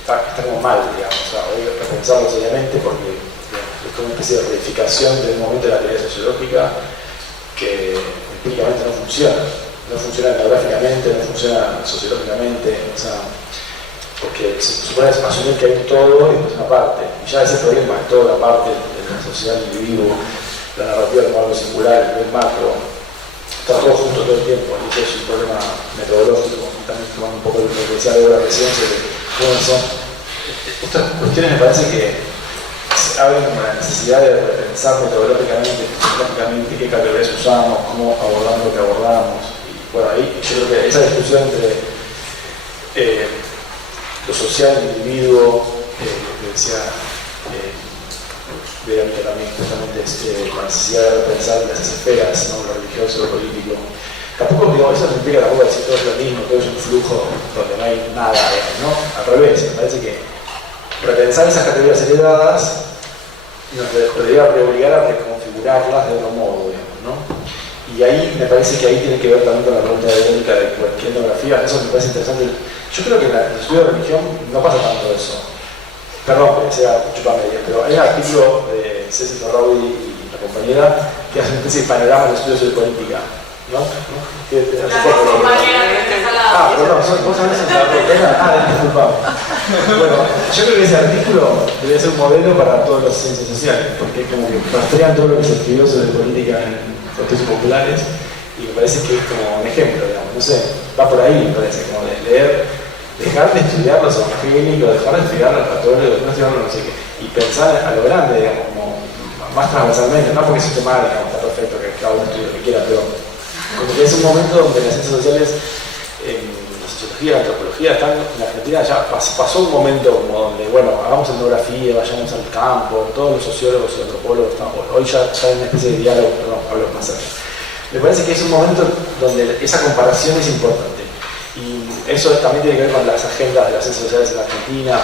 Está como mal, digamos, o sea, hay que pensarlo seriamente porque es como una especie de reificación de un momento de la teoría sociológica que empíricamente no funciona. No funciona etnográficamente, no funciona sociológicamente, o sea, porque se supone asumir que hay un todo y después una parte. Y ya ese problema es toda la parte de la sociedad del individuo, la narrativa del modo singular, el nivel macro, está todo junto todo el tiempo, y eso es un problema metodológico. Y también tomando un poco de lo que decía de la recién sobre cómo son. Estas cuestiones me parece que abren como la necesidad de repensar metodológicamente, qué categorías usamos, cómo abordamos lo que abordamos. Y bueno, ahí yo creo que esa discusión entre lo social, el individuo, que decía Verónica también, justamente la necesidad de repensar las esferas, ¿no? Lo religioso, lo político. Tampoco, digo, eso no implica tampoco decir todo es lo mismo, todo es un flujo donde no hay nada, ¿no? Al revés, me parece que repensar esas categorías heredadas nos debería obligar a reconfigurarlas de otro modo, digamos, ¿no? Y ahí me parece que ahí tiene que ver también con la pregunta de Verónica de cualquier etnografía, eso me parece interesante. Yo creo que en el estudio de religión no pasa tanto eso. Perdón, que sea chupamedia, pero hay un artículo de Ceci Torraudi y la compañera que hace una especie de panorama de estudios de política, ¿no? Perdón, vos sabés en la rutina. Disculpame. Bueno, yo creo que ese artículo debería ser un modelo para todas las ciencias sociales, porque es como que rastrean todo lo que se escribió sobre política en contextos populares y me parece que es como un ejemplo, digamos, no sé, va por ahí, me parece, como de leer, dejar de estudiar los evangélicos, dejar de estudiar los católicos, no estudiar no sé qué, y pensar a lo grande, digamos, como más transversalmente, no porque eso esté mal, digamos, está perfecto que cada uno estudie lo que quiera, pero como que es un momento donde las ciencias sociales, la sociología, la antropología, están en la Argentina ya pasó un momento como donde, bueno, hagamos etnografía, vayamos al campo, todos los sociólogos y antropólogos están, hoy ya hay una especie de diálogo, perdón, hablo más allá. Me parece que es un momento donde esa comparación es importante. Y eso también tiene que ver con las agendas de las ciencias sociales en la Argentina.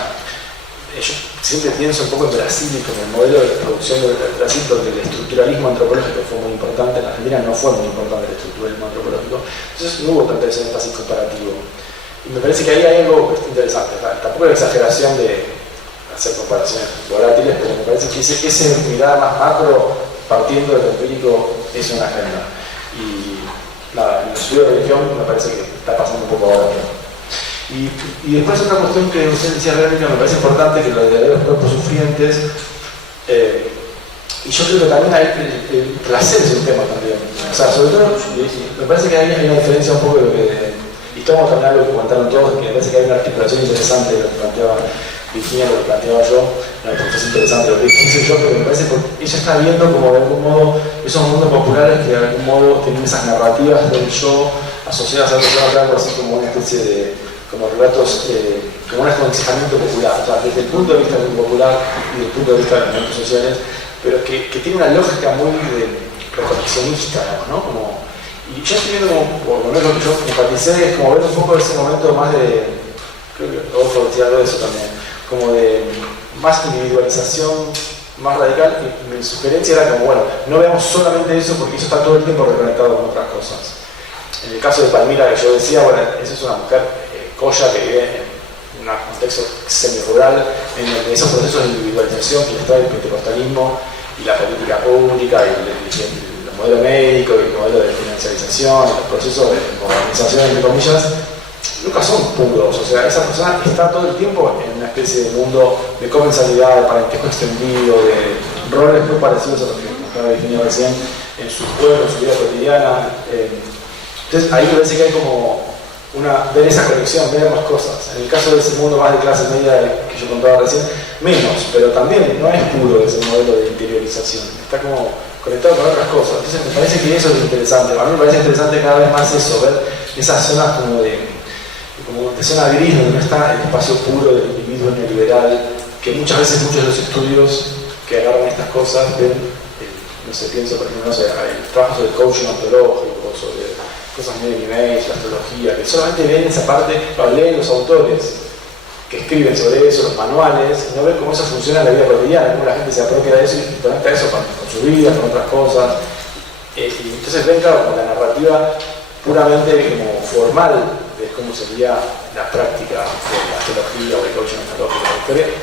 Yo siempre pienso un poco en Brasil y con el modelo de producción de Brasil, donde el estructuralismo antropológico fue muy importante. En la Argentina no fue muy importante el estructuralismo antropológico, entonces no hubo tanto ese énfasis comparativo. Y me parece que ahí hay algo interesante. Tampoco la exageración de hacer comparaciones volátiles, pero me parece que esa mirada más macro, partiendo del empírico, es una agenda. Y nada, en el estudio de religión me parece que está pasando un poco ahora. Y después otra cuestión que usted decía, Verónica, me parece importante, que lo de los cuerpos sufrientes, y yo creo que también el placer es un tema también. O sea, sobre todo, me parece que hay una diferencia un poco de lo que, y tomo también algo que comentaron todos, que me parece que hay una articulación interesante de lo que planteaba Virginia, lo que planteaba yo, una propuesta interesante, lo que hice yo, pero me parece que ella está viendo como de algún modo esos mundos populares que de algún modo tienen esas narrativas del yo asociadas a algo así como una especie de como relatos, como un aconsejamiento popular, o sea, desde el punto de vista del popular y desde el punto de vista de los movimientos sociales, pero que tiene una lógica muy reconexionista, ¿no? Como, y yo estoy viendo como, por lo menos lo que yo enfaticé, es como ver un poco ese momento más de, creo que Rodolfo decía algo de eso también, como de más individualización, más radical, y mi sugerencia era como, bueno, no veamos solamente eso porque eso está todo el tiempo reconectado con otras cosas. En el caso de Palmira que yo decía, bueno, esa es una mujer Coya que vive en un contexto semi-rural, en donde esos procesos de individualización que les trae el pentecostalismo y la política pública y los modelo médico y el modelo de financiarización, los procesos de modernización, entre comillas, nunca son puros. O sea, esa persona está todo el tiempo en una especie de mundo de comensalidad, de parentesco extendido, de roles muy parecidos a los que estaba definido recién en su pueblo, en su vida cotidiana. Entonces ahí me parece que hay como ver esa conexión, ver más cosas. En el caso de ese mundo más de clase media que yo contaba recién, menos, pero también no es puro ese modelo de interiorización, está como conectado con otras cosas. Entonces me parece que eso es interesante. A mí me parece interesante cada vez más eso, ver esas zonas como de zona gris donde no está el espacio puro del individuo neoliberal, que muchas veces muchos de los estudios que agarran estas cosas ven, no sé, pienso por ejemplo, no sé, hay trabajos de coaching ontológico, sobre cosas medio image, la astrología, que solamente ven esa parte, lo leen los autores que escriben sobre eso, los manuales, no ven cómo eso funciona en la vida cotidiana, cómo la gente se apropia de eso y conecta eso con su vida, con otras cosas. Y entonces ven, claro, como la narrativa puramente como formal de cómo sería la práctica de la astrología o el coaching astrológico,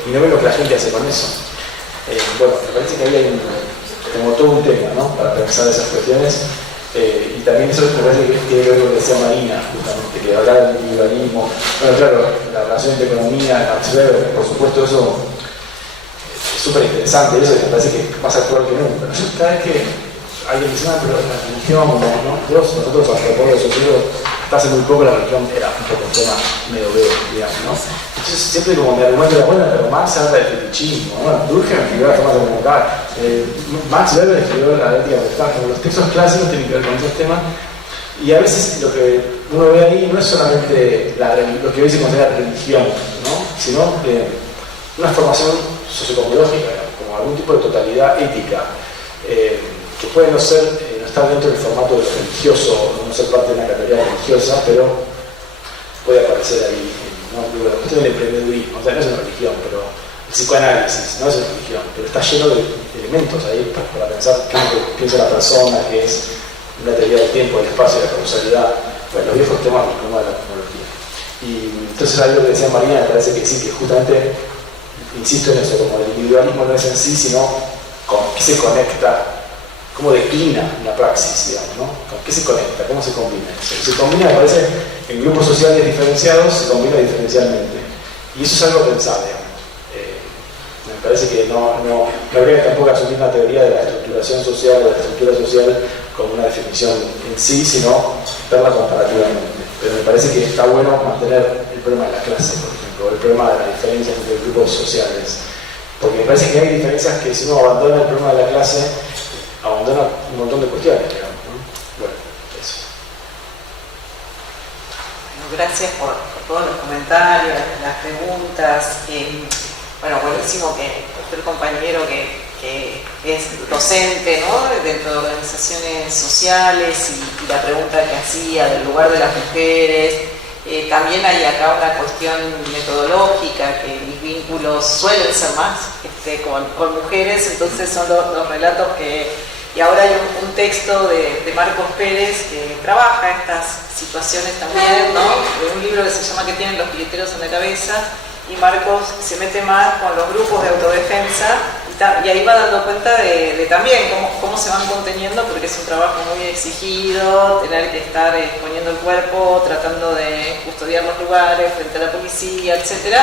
y no ven lo que la gente hace con eso. Bueno, me parece que ahí hay como todo un tema, ¿no?, para pensar esas cuestiones. Y también eso me parece que tiene que ver con lo que decía Marina, justamente, que hablar del individualismo. Bueno, claro, la relación entre economía, Max Weber, por supuesto, eso es súper interesante, eso me parece que es más actual que nunca. Cada vez que alguien dice, pero la religión, ¿no? Nosotros antropólogos, sociólogos, hasta hace muy poco la religión era un poco un tema medio veo, digamos, ¿no? Entonces siempre como mi argumento era, bueno, pero Marx habla de fetichismo, ¿no? Durkheim escribió la forma de comunicar, Max Weber escribió la ética del como los textos clásicos tienen que ver con esos temas, y a veces lo que uno ve ahí no es solamente lo que hoy se considera religión, ¿no?, sino una formación sociocogológica, como algún tipo de totalidad ética, que puede no estar dentro del formato de lo religioso, no ser parte de una categoría religiosa, pero puede aparecer ahí, ¿no? La cuestión del emprendedurismo, o sea, no es una religión, pero el psicoanálisis no es una religión, pero está lleno de elementos ahí para pensar qué es lo que piensa la persona, que es una teoría del tiempo, del espacio, de la causalidad, bueno, los viejos temas del problema de la tecnología. Y entonces algo que decía Marina, me parece que sí, que justamente, insisto en eso, como el individualismo no es en sí, sino con qué se conecta, cómo declina la praxis, digamos, ¿no? ¿Con qué se conecta? ¿Cómo se combina? Se combina, me parece, en grupos sociales diferenciados, se combina diferencialmente. Y eso es algo a pensar, digamos. Me parece que no habría que tampoco asumir una teoría de la estructuración social o de la estructura social como una definición en sí, sino verla comparativamente. Pero me parece que está bueno mantener el problema de la clase, por ejemplo, o el problema de las diferencias entre grupos sociales. Porque me parece que hay diferencias que si uno abandona el problema de la clase, abandona un montón de cuestiones, digamos, ¿no? Bueno, eso. Bueno, gracias por todos los comentarios, las preguntas. Bueno, buenísimo que el compañero que es docente, ¿no?, dentro de organizaciones sociales y la pregunta que hacía del lugar de las mujeres. También hay acá una cuestión metodológica, que mis vínculos suelen ser más con mujeres, entonces son los relatos que... Y ahora hay un texto de Marcos Pérez que trabaja estas situaciones también, ¿no?, de un libro que se llama ¿Qué tienen los pileteros en la cabeza? Y Marcos se mete más con los grupos de autodefensa y ahí va dando cuenta de también cómo se van conteniendo, porque es un trabajo muy exigido, tener que estar poniendo el cuerpo, tratando de custodiar los lugares frente a la policía, etc.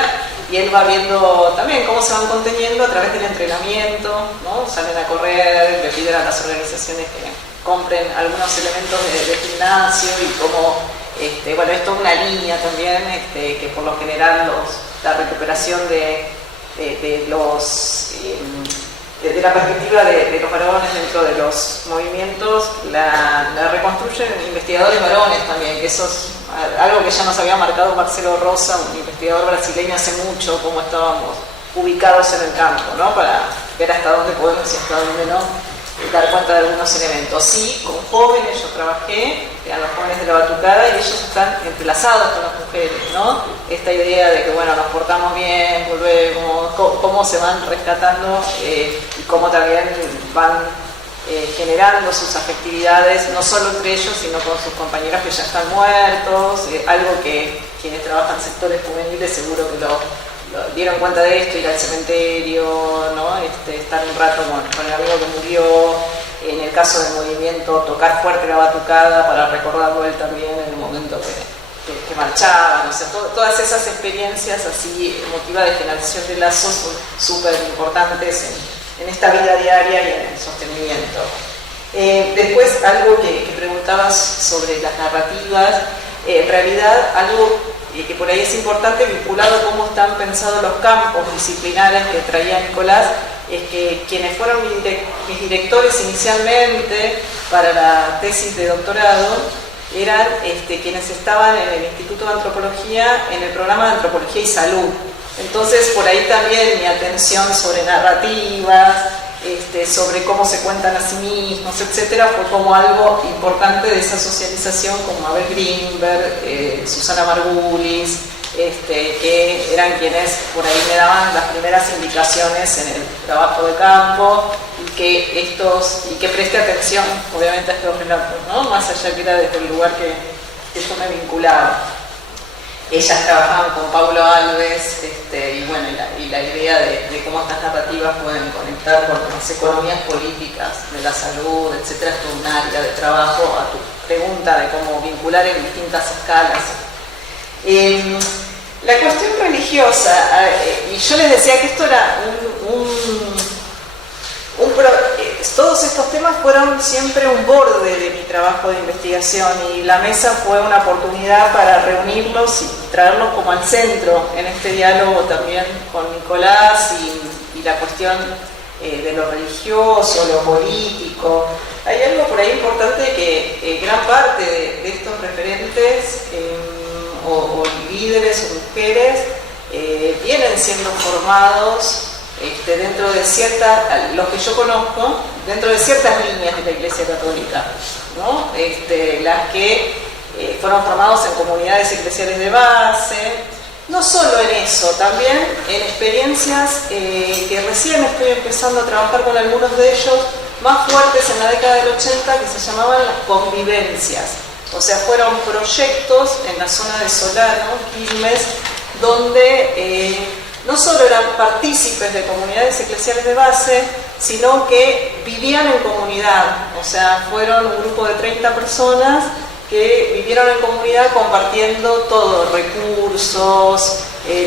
Y él va viendo también cómo se van conteniendo a través del entrenamiento, ¿no? Salen a correr, le piden a las organizaciones que compren algunos elementos de gimnasio y cómo, bueno, esto es una línea también, que por lo general la recuperación de la perspectiva de los varones dentro de los movimientos la reconstruyen investigadores varones también, que eso es algo que ya nos había marcado Marcelo Rosa, un investigador brasileño, hace mucho, cómo estábamos ubicados en el campo, ¿no?, para ver hasta dónde podemos y hasta dónde no dar cuenta de algunos elementos. Sí, con jóvenes yo trabajé, eran los jóvenes de la batucada, y ellos están entrelazados con las mujeres, ¿no? Esta idea de que, bueno, nos portamos bien, volvemos, cómo se van rescatando y cómo también van generando sus afectividades, no solo entre ellos, sino con sus compañeros que ya están muertos, algo que quienes trabajan en sectores juveniles seguro que lo dieron cuenta de esto, ir al cementerio, ¿no? Estar un rato con el amigo que murió, en el caso del movimiento, tocar fuerte la batucada para recordarlo él también en el momento que marchaban, o sea, todas esas experiencias así emotivas de generación de lazos son súper importantes en esta vida diaria y en el sostenimiento. Después, algo que preguntabas sobre las narrativas, en realidad algo que por ahí es importante, vinculado a cómo están pensados los campos disciplinares que traía Nicolás, es que quienes fueron mis directores inicialmente para la tesis de doctorado eran quienes estaban en el Instituto de Antropología, en el programa de Antropología y Salud. Entonces, por ahí también mi atención sobre narrativas, sobre cómo se cuentan a sí mismos, etcétera, fue como algo importante de esa socialización con Mabel Greenberg, Susana Margulis, que eran quienes por ahí me daban las primeras indicaciones en el trabajo de campo y que preste atención, obviamente, a estos relatos, ¿no? Más allá que era desde el lugar que yo me vinculaba. Ellas trabajaban con Paulo Alves y bueno, y la idea de cómo estas narrativas pueden conectar con las economías políticas de la salud, etcétera, es todo un área de trabajo a tu pregunta de cómo vincular en distintas escalas. La cuestión religiosa, y yo les decía que esto era todos estos temas fueron siempre un borde de mi trabajo de investigación y la mesa fue una oportunidad para reunirlos y traerlos como al centro en este diálogo también con Nicolás y la cuestión de lo religioso, lo político. Hay algo por ahí importante que gran parte de estos referentes o líderes o mujeres vienen siendo formados dentro de los que yo conozco, dentro de ciertas líneas de la Iglesia Católica, ¿no? Las que fueron formados en comunidades eclesiales de base, no solo en eso, también en experiencias que recién estoy empezando a trabajar con algunos de ellos, más fuertes en la década del 80, que se llamaban las convivencias. O sea, fueron proyectos en la zona de Solano, Quilmes, donde no solo eran partícipes de comunidades eclesiales de base, sino que vivían en comunidad. O sea, fueron un grupo de 30 personas que vivieron en comunidad compartiendo todo, recursos,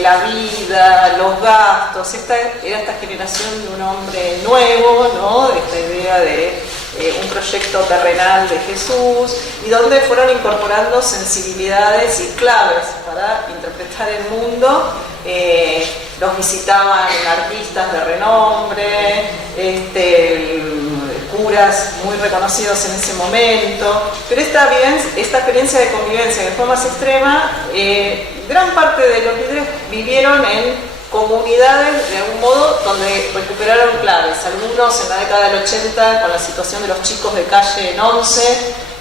la vida, los gastos. Era esta generación de un hombre nuevo, ¿no? Esta idea de un proyecto terrenal de Jesús, y donde fueron incorporando sensibilidades y claves para interpretar el mundo. Los visitaban artistas de renombre, curas muy reconocidos en ese momento, pero esta experiencia de convivencia que fue más extrema, gran parte de los líderes vivieron en comunidades de algún modo donde recuperaron claves. Algunos en la década del 80 con la situación de los chicos de calle en 11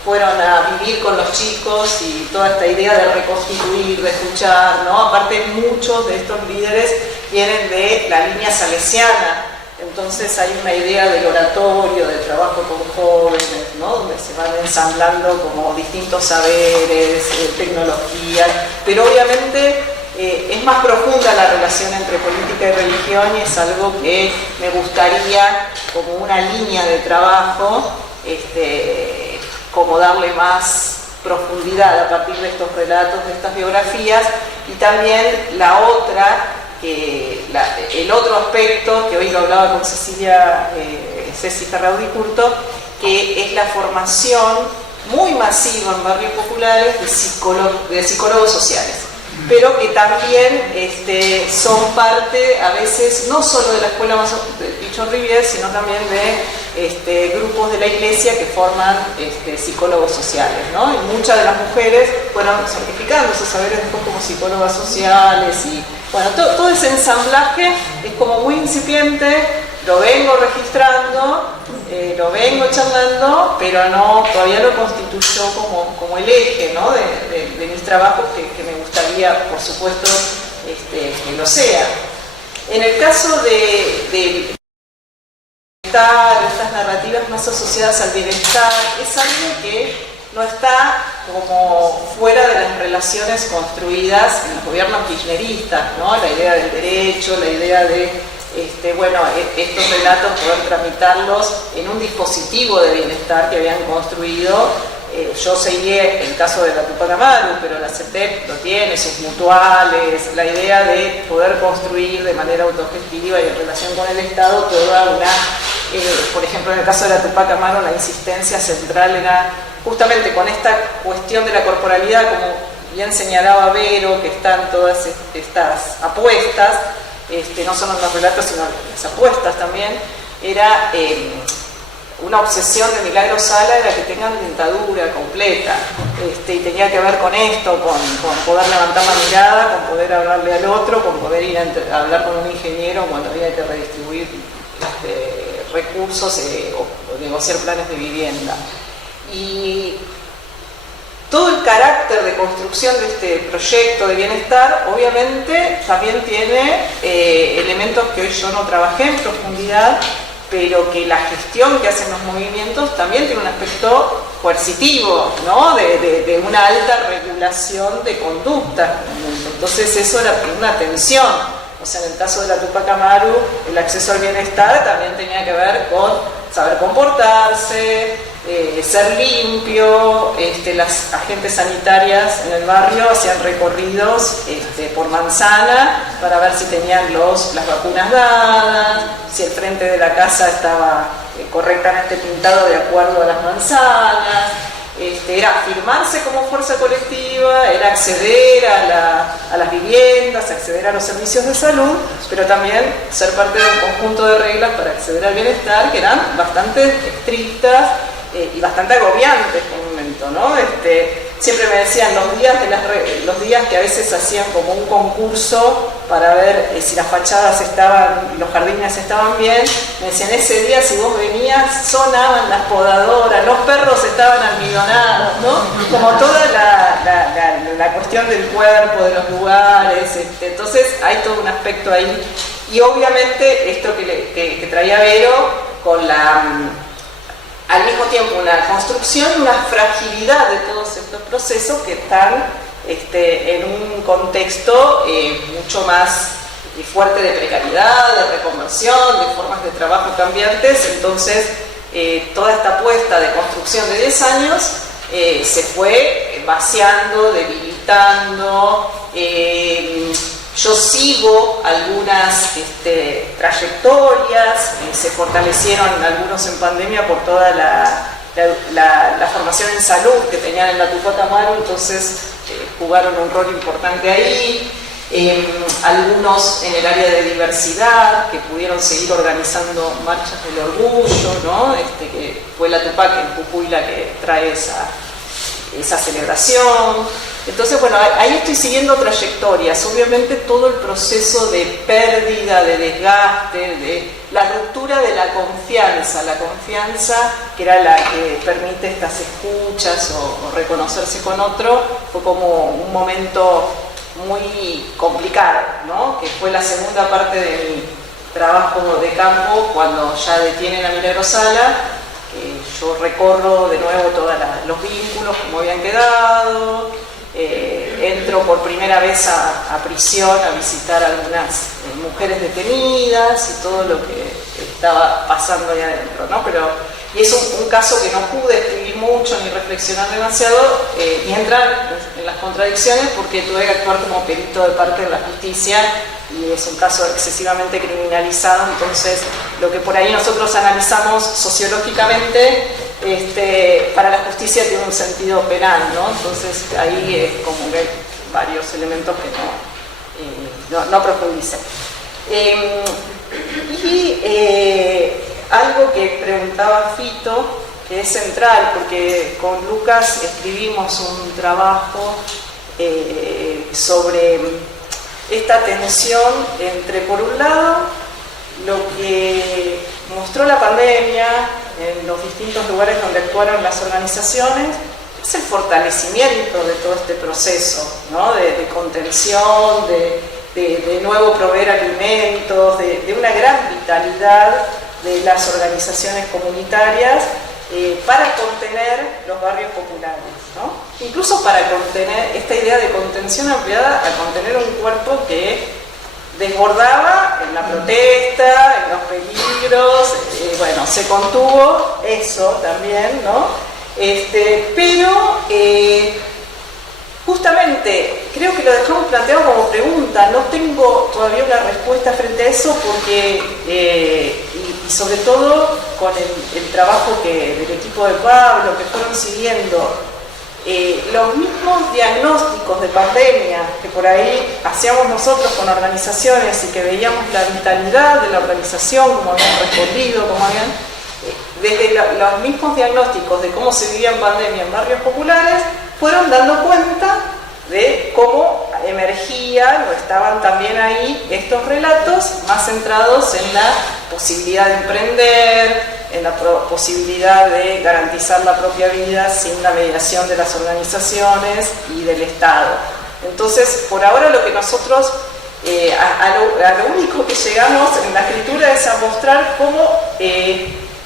fueron a vivir con los chicos y toda esta idea de reconstituir, de escuchar, ¿no? Aparte, muchos de estos líderes vienen de la línea salesiana, entonces hay una idea del oratorio, del trabajo con jóvenes, ¿no? Donde se van ensamblando como distintos saberes, tecnologías, pero obviamente es más profunda la relación entre política y religión y es algo que me gustaría como una línea de trabajo, como darle más profundidad a partir de estos relatos, de estas biografías, y también el otro aspecto, que hoy lo hablaba con Ceci Ferraudi Curto, que es la formación muy masiva en barrios populares de psicólogos sociales, pero que también son parte a veces no solo de la escuela de Pichon Rivière, sino también de grupos de la iglesia que forman psicólogos sociales, ¿no? Y muchas de las mujeres fueron certificando esos saberes después como psicólogas sociales y bueno, todo ese ensamblaje es como muy incipiente, lo vengo registrando, lo vengo charlando, pero todavía no constituyó como el eje, ¿no? de mis trabajos que me gustaría, por supuesto, que lo sea. En el caso de estas narrativas más asociadas al bienestar, es algo que no está como fuera de las relaciones construidas en los gobiernos kirchneristas, ¿no? La idea del derecho, la idea de bueno, estos relatos poder tramitarlos en un dispositivo de bienestar que habían construido. Yo seguí el caso de la Tupac Amaru, pero la CETEP lo tiene, sus mutuales, la idea de poder construir de manera autogestiva y en relación con el Estado toda una, por ejemplo, en el caso de la Tupac Amaru, la insistencia central era justamente con esta cuestión de la corporalidad, como bien señalaba Vero, que están todas estas apuestas, no solo en los relatos, sino en las apuestas también, era una obsesión de Milagro Sala, era que tengan dentadura completa, y tenía que ver con esto, con poder levantar la mirada, con poder hablarle al otro, con poder ir a hablar con un ingeniero cuando había que redistribuir recursos o negociar planes de vivienda. Y todo el carácter de construcción de este proyecto de bienestar obviamente también tiene elementos que hoy yo no trabajé en profundidad, pero que la gestión que hacen los movimientos también tiene un aspecto coercitivo, ¿no? de una alta regulación de conductas. Entonces eso era una tensión. O sea, en el caso de la Tupac Amaru, el acceso al bienestar también tenía que ver con saber comportarse, ser limpio. Las agentes sanitarias en el barrio hacían recorridos por manzana para ver si tenían las vacunas dadas, si el frente de la casa estaba correctamente pintado de acuerdo a las manzanas. Era afirmarse como fuerza colectiva, era acceder a las viviendas, acceder a los servicios de salud, pero también ser parte de un conjunto de reglas para acceder al bienestar que eran bastante estrictas y bastante agobiantes por un momento, ¿no? Siempre me decían los días que a veces hacían como un concurso para ver si las fachadas los jardines estaban bien, me decían, ese día si vos venías sonaban las podadoras, los perros estaban almidonados, ¿no? Como toda la cuestión del cuerpo, de los lugares, entonces hay todo un aspecto ahí. Y obviamente esto que traía Vero con al mismo tiempo una construcción y una fragilidad de todos estos procesos que están en un contexto mucho más fuerte de precariedad, de reconversión, de formas de trabajo cambiantes. Entonces toda esta apuesta de construcción de 10 años se fue vaciando, debilitando. Yo sigo algunas trayectorias, se fortalecieron algunos en pandemia por toda la formación en salud que tenían en la Tupac Amaru, entonces jugaron un rol importante ahí. Algunos en el área de diversidad que pudieron seguir organizando marchas del orgullo, ¿no? Que fue la Tupac en Jujuy la que trae esa celebración. Entonces, bueno, ahí estoy siguiendo trayectorias. Obviamente todo el proceso de pérdida, de desgaste, de la ruptura de la confianza que era la que permite estas escuchas o reconocerse con otro, fue como un momento muy complicado, ¿no? Que fue la segunda parte de mi trabajo de campo cuando ya detienen a Milagro Sala. Yo recorro de nuevo todos los vínculos, como habían quedado, entro por primera vez a prisión a visitar a algunas mujeres detenidas y todo lo que estaba pasando ahí adentro, ¿no? Y es un caso que no pude escribir mucho ni reflexionar demasiado, ni entrar en las contradicciones porque tuve que actuar como perito de parte de la justicia y es un caso excesivamente criminalizado, entonces lo que por ahí nosotros analizamos sociológicamente para la justicia tiene un sentido penal, ¿no? Entonces ahí es como que hay varios elementos que no profundicé. Algo que preguntaba Fito, que es central, porque con Lucas escribimos un trabajo sobre esta tensión entre, por un lado, lo que mostró la pandemia en los distintos lugares donde actuaron las organizaciones, es el fortalecimiento de todo este proceso, ¿no? de contención, de nuevo proveer alimentos, de una gran vitalidad de las organizaciones comunitarias para contener los barrios populares, ¿no? Incluso para contener esta idea de contención ampliada a contener un cuerpo que desbordaba en la protesta, en los peligros, bueno, se contuvo eso también, ¿no? Pero justamente creo que lo dejamos planteado como pregunta, no tengo todavía una respuesta frente a eso porque, y sobre todo con el trabajo del equipo de Pablo, que fueron siguiendo los mismos diagnósticos de pandemia que por ahí hacíamos nosotros con organizaciones y que veíamos la vitalidad de la organización, cómo habían respondido, cómo habían... Desde los mismos diagnósticos de cómo se vivía en pandemia en barrios populares, fueron dando cuenta de cómo emergían o estaban también ahí estos relatos más centrados en la posibilidad de emprender, en la posibilidad de garantizar la propia vida sin la mediación de las organizaciones y del Estado. Entonces, por ahora lo que nosotros, a lo único que llegamos en la escritura es a mostrar cómo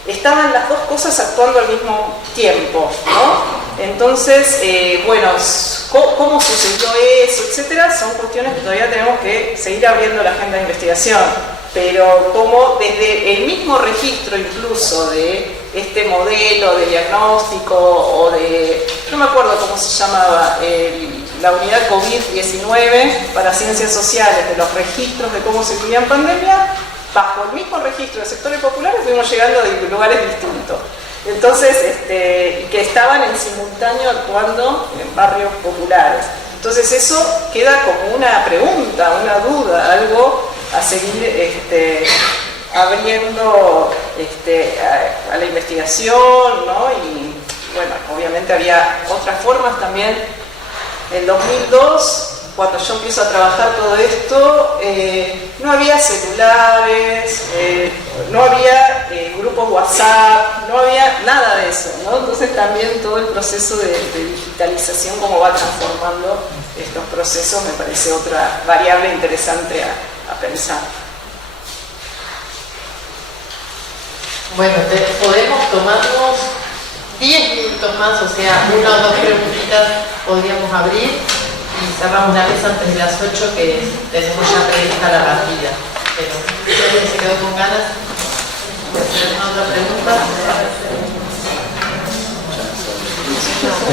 estaban las dos cosas actuando al mismo tiempo, ¿no? Entonces, bueno, cómo sucedió eso, etcétera, son cuestiones que todavía tenemos que seguir abriendo la agenda de investigación, pero como desde el mismo registro incluso de este modelo de diagnóstico o de, no me acuerdo cómo se llamaba, la unidad COVID-19 para ciencias sociales, de los registros de cómo se vivía en pandemia, bajo el mismo registro de sectores populares fuimos llegando de lugares distintos. Entonces, que estaban en simultáneo actuando en barrios populares. Entonces eso queda como una pregunta, una duda, algo a seguir abriendo a la investigación, ¿no? Y bueno, obviamente había otras formas también. En 2002, cuando yo empiezo a trabajar todo esto, no había celulares, no había grupos WhatsApp, no había nada de eso, ¿no? Entonces también todo el proceso de digitalización, cómo va transformando estos procesos, me parece otra variable interesante a pensar. Bueno, podemos tomarnos 10 minutos más, o sea, una o dos preguntitas podríamos abrir. Y cerramos la mesa antes de las 8 que tenemos ya prevista la partida. Pero si alguien se quedó con ganas de hacer una otra pregunta.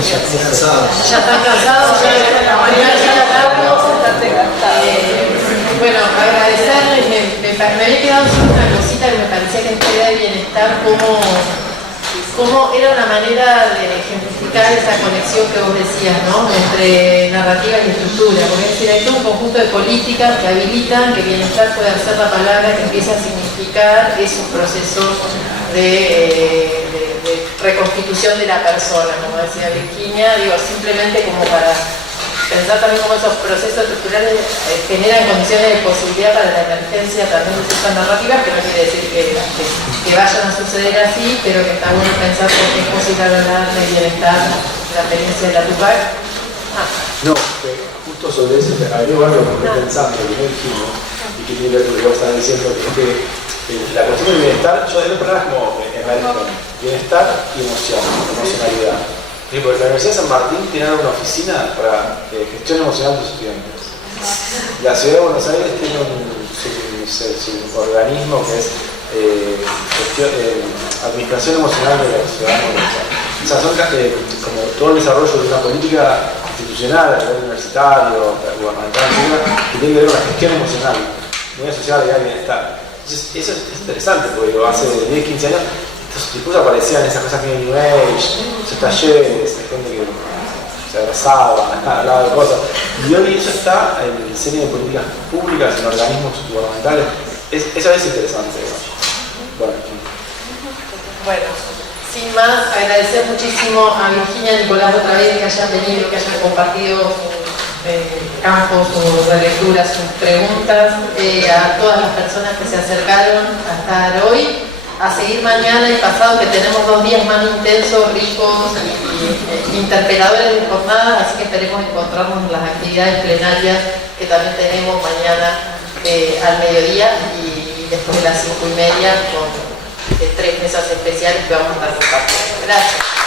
Ya están cansados, ya bueno, agradecerles, me había quedado solo una cosita que me parecía que en teoría de bienestar, cómo era una manera de ejemplificar esa conexión que vos decías, ¿no? Entre narrativa y estructura, porque es decir, hay todo un conjunto de políticas que habilitan que bienestar pueda ser la palabra que empiece a significar esos procesos de reconstitución de la persona, como decía Virginia, digo, simplemente como para pensar también cómo esos procesos estructurales generan condiciones de posibilidad para la emergencia también de ciertas narrativas, que no quiere decir que vayan a suceder así, pero que está bueno pensar por qué es posible hablar de bienestar, la experiencia de la Tupac. No, justo sobre eso, agrego algo que estoy pensando, que no dijimos, y que tiene que ver con lo que vos estabas diciendo, que la cuestión del bienestar, yo de palabras como bienestar y emoción, emocionalidad. Porque la Universidad de San Martín tiene una oficina para gestión emocional de sus estudiantes. La Ciudad de Buenos Aires tiene su organismo que es administración emocional de los ciudadanos. O sea, son como todo el desarrollo de una política institucional a nivel universitario, gubernamental, que tiene que ver con la gestión emocional, muy asociada al bienestar. Entonces, eso es interesante, porque hace 10, 15 años estos discursos aparecían esas cosas que en New Age, esos talleres, gente que se abrazaba, hablaba de cosas. Y hoy eso está en el diseño de políticas públicas, en organismos gubernamentales. Eso es interesante. Bueno, sin más, agradecer muchísimo a Virginia y Nicolás otra vez que hayan venido, que hayan compartido campos, sus relecturas, sus preguntas, a todas las personas que se acercaron a estar hoy, a seguir mañana y pasado, que tenemos 2 días más intensos, ricos y interpeladores de jornadas, así que esperemos encontrarnos en las actividades plenarias que también tenemos mañana al mediodía y después de las 5:30 con 3 mesas especiales que vamos a estar compartiendo. Gracias.